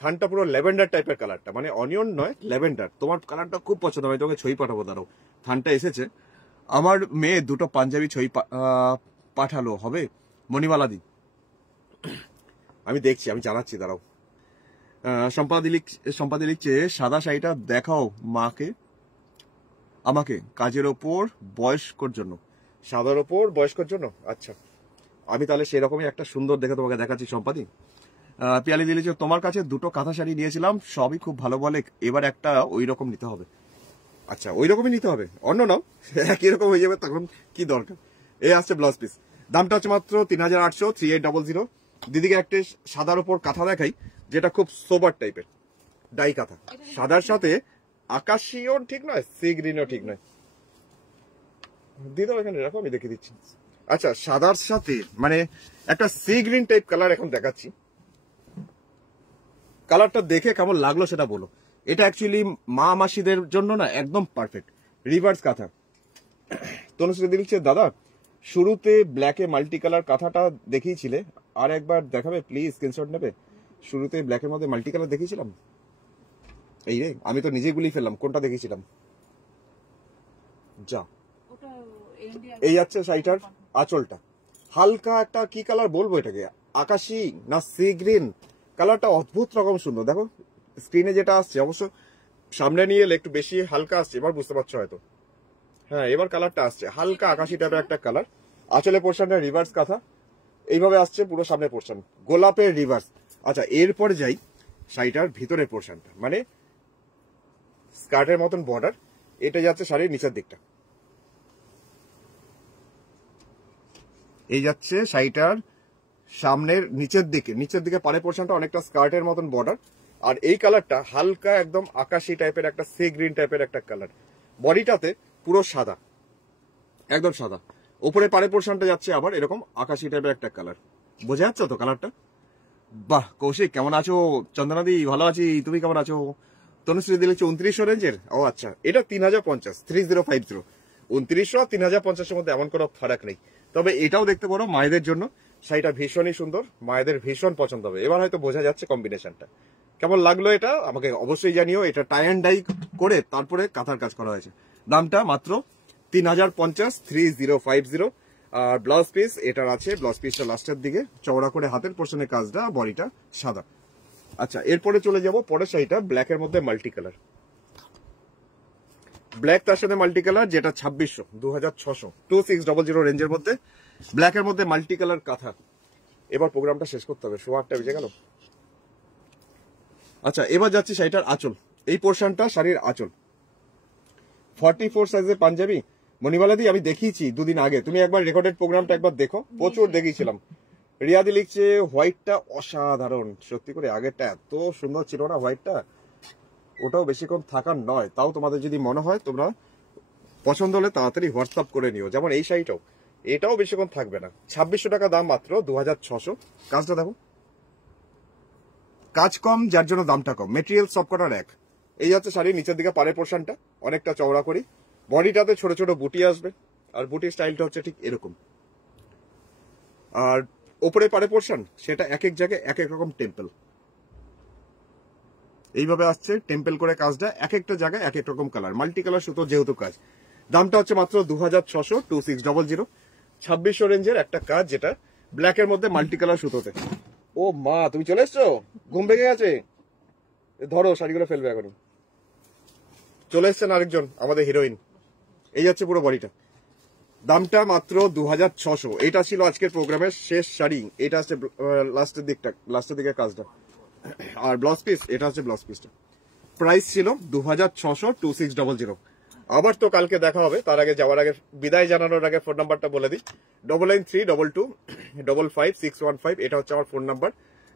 থানটা পুরো ল্যাভেন্ডার টাইপের কালারটা, মানে অনিয়ন নয় ল্যাভেন্ডার। তোমার কালারটা খুব পছন্দ, আমি তোকে ছবি পাঠাবো, দাঁড়াও। থানটা এসেছে, আমার মেয়ে দুটো পাঞ্জাবি ছবি পাঠালো, হবে মণিমালা দি, আমি দেখছি, আমি জানাচ্ছি, দাঁড়াও। সম্পাদি লিখছে সাদা শাড়িটা দেখাও মাকে আমাকে, কাজের ওপর বয়স্কর জন্য। সাদার ওপর বয়স্কর জন্য, আচ্ছা আমি তাহলে সেরকমই একটা সুন্দর দেখে তোমাকে দেখাচ্ছি সম্পাদি। পিয়ালি দিলিছে তোমার কাছে দুটো কাঁথা শাড়ি নিয়েছিলাম, সবই খুব ভালো বলে, এবার একটা ওই রকম নিতে হবে। আচ্ছা ওই রকমই নিতে হবে, অন্য নাও, একই রকম হয়ে যাবে, তখন কি দরকার। এই আসছে ব্লাউজ পিস, দামটা হচ্ছে মাত্র 3800, 3800। দিদিকে একটা সাদার ওপর কাঁথা দেখাই, যেটা খুব সোবার টাইপের ডাই কাঁথা, সাদার সাথে আকাশীয় ঠিক নয়, সি গ্রিনও ঠিক নয়। দিদাও এখানে রাখো, আমি দেখে দিচ্ছি। আচ্ছা সাদার সাথে মানে একটা সি গ্রিন টাইপ কালার এখন দেখাচ্ছি, কালারটা দেখে কেমন লাগলো সেটা বলো। এটা অ্যাকচুয়ালি মা মাসিদের জন্য না একদম পারফেক্ট রিভার্স কাঁথা। তনুশ্রী দিচ্ছে দাদা শুরুতে ব্ল্যাকে মাল্টি কালার কাঁথাটা দেখিয়েছিলে, আর একবার দেখাবে প্লিজ, স্ক্রিনশট নেবে। শুরুতে ব্ল্যাকের মধ্যে মাল্টি কালার দেখিয়েছিলাম, এই রে আমি তো নিজে গুলি ফেললাম, কোনটা দেখিয়েছিলাম যা। এই যাচ্ছে শাড়িটার আঁচলটা, হালকা একটা কি কালার বলবো এটাকে, আকাশি না সি গ্রিন, কালারটা অদ্ভুত রকম সুন্দর। দেখো স্ক্রিনে যেটা আসছে, অবশ্য সামনে নিয়ে এলে একটু বেশি হালকা আসছে, এবার বুঝতে পারছো হয়তো। হ্যাঁ এবার কালারটা আসছে হালকা আকাশি টাইপের একটা কালার। আঁচলের পোর্শনটা রিভার্স কাঁথা, এইভাবে আসছে পুরো সামনের পোর্শন গোলাপের রিভার্স। আচ্ছা এরপরে যাই শাড়িটার ভিতরের পোর্শনটা, মানে স্কার্টের মতন বর্ডার, এটা যাচ্ছে শাড়ির নিচের দিকটা। এই যাচ্ছে শাড়িটার সামনের নিচের দিকে পাড়ের পোর্শনটা অনেকটা স্কার্টের মতন বর্ডার, আর এই কালারটা হালকা একদম আকাশি টাইপের একটা সি গ্রিন টাইপের একটা কালার। বডিটাতে পুরো সাদা, একদম সাদা, উপরে পাড়ের পোর্শনটা যাচ্ছে আবার এরকম আকাশি টাইপের একটা কালার। বোঝা যাচ্ছে তো কালারটা? বাহ কৌশিক কেমন আছো? চন্দনাদি ভালো আছি, তুমি কেমন আছো? তনুশ্রী দিলে 2900 রেঞ্জের, ও আচ্ছা এটা 3050, 3050। 2900 আর 3050 মধ্যে এমন কোনো ফারাক নেই। তবে এটাও দেখতে পারো মায়েদের জন্য, শাড়িটা ভীষণই সুন্দর, মায়েদের ভীষণ পছন্দ হবে। এবার হয়তো বোঝা যাচ্ছে কম্বিনেশনটা কেমন লাগলো, এটা আমাকে অবশ্যই জানিও। এটা টাই অ্যান্ড ডাই করে তারপরে কাঁথার কাজ করা হয়েছে। দামটা মাত্র 3050, 3050। আর ব্লাউজ পিস এটার আছে, ব্লাউজ পিসটা লাস্টের দিকে চওড়া করে হাতের পোর্শনের কাজটা, বডিটা সাদা। আচ্ছা এরপরে চলে যাব পরের শাড়িটা, ব্ল্যাকের মধ্যে মাল্টি কালার, ব্ল্যাক তার সাথে মাল্টি কালার, যেটা 2600, 2600, 2600 রেঞ্জের মধ্যে ব্ল্যাকের মধ্যে মাল্টি কালার কাঁথা। এবার প্রোগ্রামটা শেষ করতে হবে, 8:30 বেজে গেল। আচ্ছা এবার যাচ্ছি শাড়িটার আঁচল, এই পোর্শনটা শাড়ির আঁচল। 44 সাইজের পাঞ্জাবি মণিমালাদি আমি দেখিয়েছি দুদিন আগে, তুমি একবার রেকর্ডেড প্রোগ্রামটা একবার দেখো, প্রচুর দেখিয়েছিলাম। রিয়াদি লিখছে হোয়াইটটা অসাধারণ, সত্যি করে আগেরটা এত সুন্দর ছিল না হোয়াইটটা, ওটাও বেশিক্ষণ থাকার নয়। তাও তোমাদের যদি মনে হয় তোমরা পছন্দ হলে তাড়াতাড়ি হোয়াটসঅ্যাপ করে নিও, যেমন এই শাড়িটাও, এটাও বেশিক্ষণ থাকবে না। 2600 টাকা দাম মাত্র, 2600। কাজটা দেখো, কাজ কম যার জন্য দামটা কম, মেটেরিয়াল সব কটার এক। এই হচ্ছে শাড়ির নিচের দিকে পাড়ের পোর্শনটা অনেকটা চওড়া করি, বডিটাতে ছোট ছোট বুটি আসবে, আর বুটির স্টাইলটা হচ্ছে ঠিক এরকম। আর ওপরে পাড়ে পোর্শন সেটা এক এক জায়গায় এক এক রকম টেম্পল, এইভাবে আসছে টেম্পল করে কাজটা, এক একটা জায়গায় এক এক রকম কালার, মাল্টি কালার সুতো যেহেতু কাজ। দামটা হচ্ছে মাত্র 2600, 2600। 2600 রেঞ্জের একটা কাজ, যেটা ব্ল্যাকের মধ্যে মাল্টি কালার সুতোতে। ও মা, তুমি চলে এসছো? ঘুম ভেঙে গেছে? ধরো, শাড়িগুলো ফেলবে এখনই। চলে এসছেন আরেকজন, আমাদের হিরোইন। এই যাচ্ছে পুরো বডিটা। দামটা মাত্র 2600। এটা ছিল আজকের প্রোগ্রামের শেষ শাড়ি। এটা হচ্ছে লাস্টের দিকের কাজটা। আর ব্লাউজ পিস, এটা হচ্ছে ব্লাউজ পিসটা। প্রাইস ছিল 2600, 2600। আবার তো কালকে দেখা হবে। তার আগে যাওয়ার আগে, বিদায় জানানোর আগে ফোন নাম্বারটা বলে দিই। 9932255615। এটা হচ্ছে আমার ফোন নাম্বার।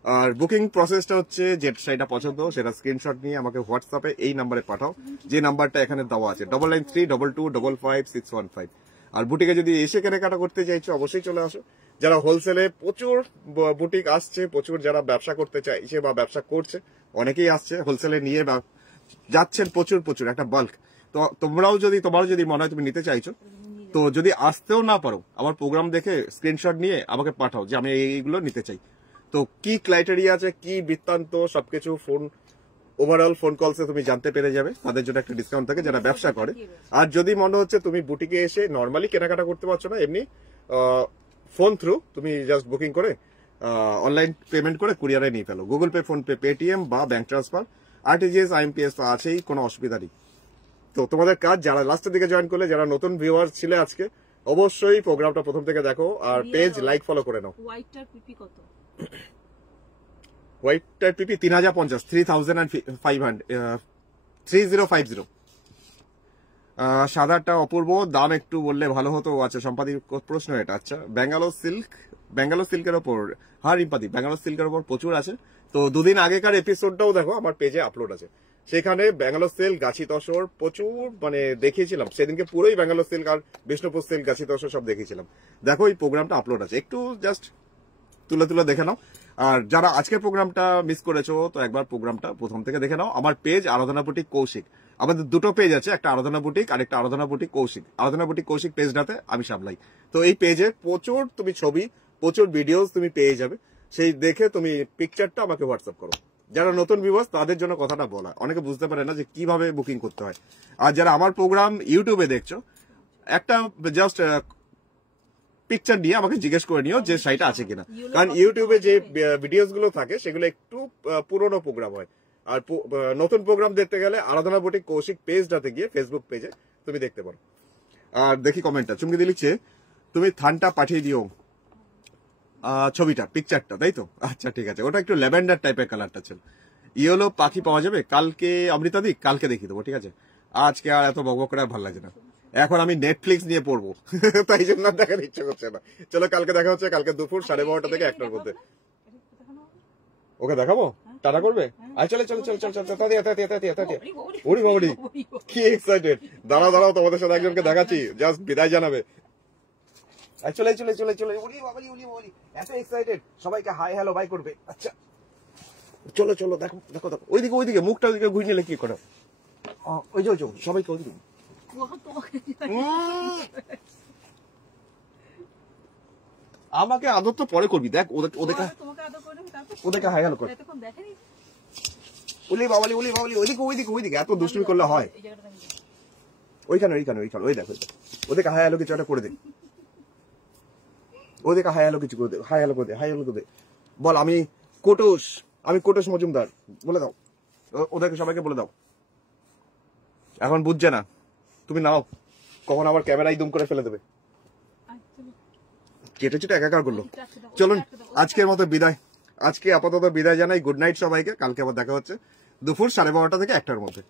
আর বুকিং প্রসেসটা হচ্ছে, যে শাড়িটা পছন্দ সেটা স্ক্রিনশট নিয়ে আমাকে হোয়াটসঅ্যাপে এই নাম্বারে পাঠাও, যে নাম্বারটা এখানে দেওয়া আছে, 9932255615। আর বুটিকে যদি এসে কেনাকাটা করতে চাইছো অবশ্যই চলে আসো। যারা হোলসেলে, প্রচুর বুটিক আসছে, প্রচুর যারা ব্যবসা করতে চাইছে বা ব্যবসা করছে, অনেকেই আসছে হোলসেলে নিয়ে বা যাচ্ছেন প্রচুর একটা বাল্ক। তো তোমারও যদি মনে হয় তুমি নিতে চাইছো, তো যদি আসতেও না পারো, আমার প্রোগ্রাম দেখে স্ক্রিনশট নিয়ে আমাকে পাঠাও যে আমি এইগুলো নিতে চাই। তো কি ক্রাইটেরিয়া আছে, কি বৃত্তান্ত, সবকিছু ওভারঅল ফোন কলসে তুমি জানতে পেরে যাবে। তাদের জন্য একটা ডিসকাউন্ট থাকে যারা ব্যবসা করে। আর যদি মনে হচ্ছে তুমি বুটিকে এসে নর্মালি কেনাকাটা করতে পারছো না, এমনি ফোন থ্রু তুমি জাস্ট বুকিং করে অনলাইন পেমেন্ট করে কুরিয়ারে নিয়ে ফেলো, Google pay, PhonePe, Paytm বা ব্যাংক ট্রান্সফার, আরটিজিএস, আইএমপিএস তো আছেই, কোনো অসুবিধা নেই। তো তোমাদের কাজ, যারা লাস্টের দিকে জয়েন করলে, যারা নতুন ভিউয়ার ছিলে আজকে, অবশ্যই প্রোগ্রামটা প্রথম থেকে দেখো আর পেজ লাইক ফলো করে নাও। হোয়াইটটার পিপি কত? হোয়াইটটার পিপি 3050, 3050। সাদাটা অপূর্ব, দাম একটু বললে ভালো হতো। আচ্ছা, সম্পাদির প্রশ্ন এটা। আচ্ছা, ব্যাঙ্গালোর সিল্কের ওপর, হ্যাঁ রিম্পাদি, ব্যাঙ্গালোর সিল্কের ওপর প্রচুর আছে। তো দুদিন আগেকার এপিসোডটাও দেখো, আমার পেজে আপলোড আছে। সেখানে ব্যাঙ্গালোর সিল্ক, গাছি তসর প্রচুর দেখিয়েছিলাম সেদিনকে। পুরোই ব্যাঙ্গালোর সিল্ক আর বিষ্ণুপুর সিল্ক, গাছি তসর সব দেখিয়েছিলাম। দেখো, এই প্রোগ্রামটা আপলোড আছে, একটু জাস্ট তুলে দেখে নাও। আর যারা আজকের প্রোগ্রামটা মিস করেছো, তো একবার প্রোগ্রামটা প্রথম থেকে দেখে নাও। আমার পেজ আরাধনা বুটিক কৌশিক, আমাদের দুটো পেজ আছে, একটা আরাধনা বুটিক আর একটা আরাধনা বুটিক কৌশিক। আরাধনা বুটিক কৌশিক পেজটাতে আমি সামলাই। তো এই পেজে প্রচুর তুমি ছবি, প্রচুর ভিডিওস তুমি পেয়ে যাবে। সেই দেখে তুমি পিকচারটা আমাকে হোয়াটসঅ্যাপ করো। যারা নতুন ভিউয়ার্স তাদের জন্য কথাটা বলা, অনেকে বুঝতে পারে না যে কিভাবে বুকিং করতে হয়। আর যারা আমার প্রোগ্রাম ইউটিউবে দেখছো, একটা জাস্ট পিকচার নিয়ে আমাকে জিজ্ঞেস করে নিও যে শাড়িটা আছে কিনা। কারণ ইউটিউবে যে ভিডিওস গুলো থাকে সেগুলো একটু পুরোনো প্রোগ্রাম হয়। আর নতুন প্রোগ্রাম দেখতে গেলে আরাধনা বুটিক কৌশিক পেজটাতে গিয়ে ফেসবুক পেজে তুমি দেখতে পারো। আর দেখি কমেন্টটা, চুমকি দি লিখছে তুমি থানটা পাঠিয়ে দিও ছবিটা, পিকচারটা, তাই তো? আচ্ছা ঠিক আছে, ওটা একটু ল্যাভেন্ডার টাইপের কালারটা ছিল। ইয়েলো পাখি পাওয়া যাবে কালকে? অমৃতাদি, কালকে দেখিয়ে দেবো, ঠিক আছে? আজকে আর এত বকবক করে আর ভালো লাগছে না। এখন আমি নেটফ্লিক্স নিয়ে পড়বো, তাই জন্য দেখার ইচ্ছা করছে না। চলো, কালকে দেখা হচ্ছে, কালকে দুপুর 12:30 থেকে 1টার মধ্যে। ওকে দেখাবো? টাটা করবে? আয়, চলে ওরি বাবরি, কি এক্সাইটেড! দাঁড়াও, তোমাদের সাথে একজনকে দেখাচ্ছি, জাস্ট বিদায় জানাবে। চলে ওরি বাবরি, এত এক্সাইটেড, সবাইকে হাই হ্যালো বাই করবে। আচ্ছা চলো, দেখো, ওইদিকে মুখটা ওইদিকে ঘুরে নিলে কি করে? ওই যে সবাইকে ওইদিকে। আমাকে আদর তো পরে করবি, দেখ ওদেরকে হাই হ্যালো কর। ওলি বাবালি, ওইদিকে এত দুষ্টুমি করলে হয়? ওইখানে, ওই দেখো, ওদেরকে হাই হ্যালো কিছু একটা করে দে। ওদেরকে হাই হ্যালো কিছু করে দে, হাই হ্যালো করে দে। বল আমি কোটস মজুমদার, বলে দাও ওদেরকে, সবাইকে বলে দাও। এখন বুঝছে না, তুমি নাও, কখন আবার ক্যামেরাই দুম করে ফেলে দেবে। চেটে একাকার করলো। চলুন, আজকের মতো বিদায়। আজকে আপাতত বিদায় জানাই। গুড নাইট সবাইকে। কালকে আবার দেখা হচ্ছে দুপুর 12:30 থেকে 1টার মধ্যে।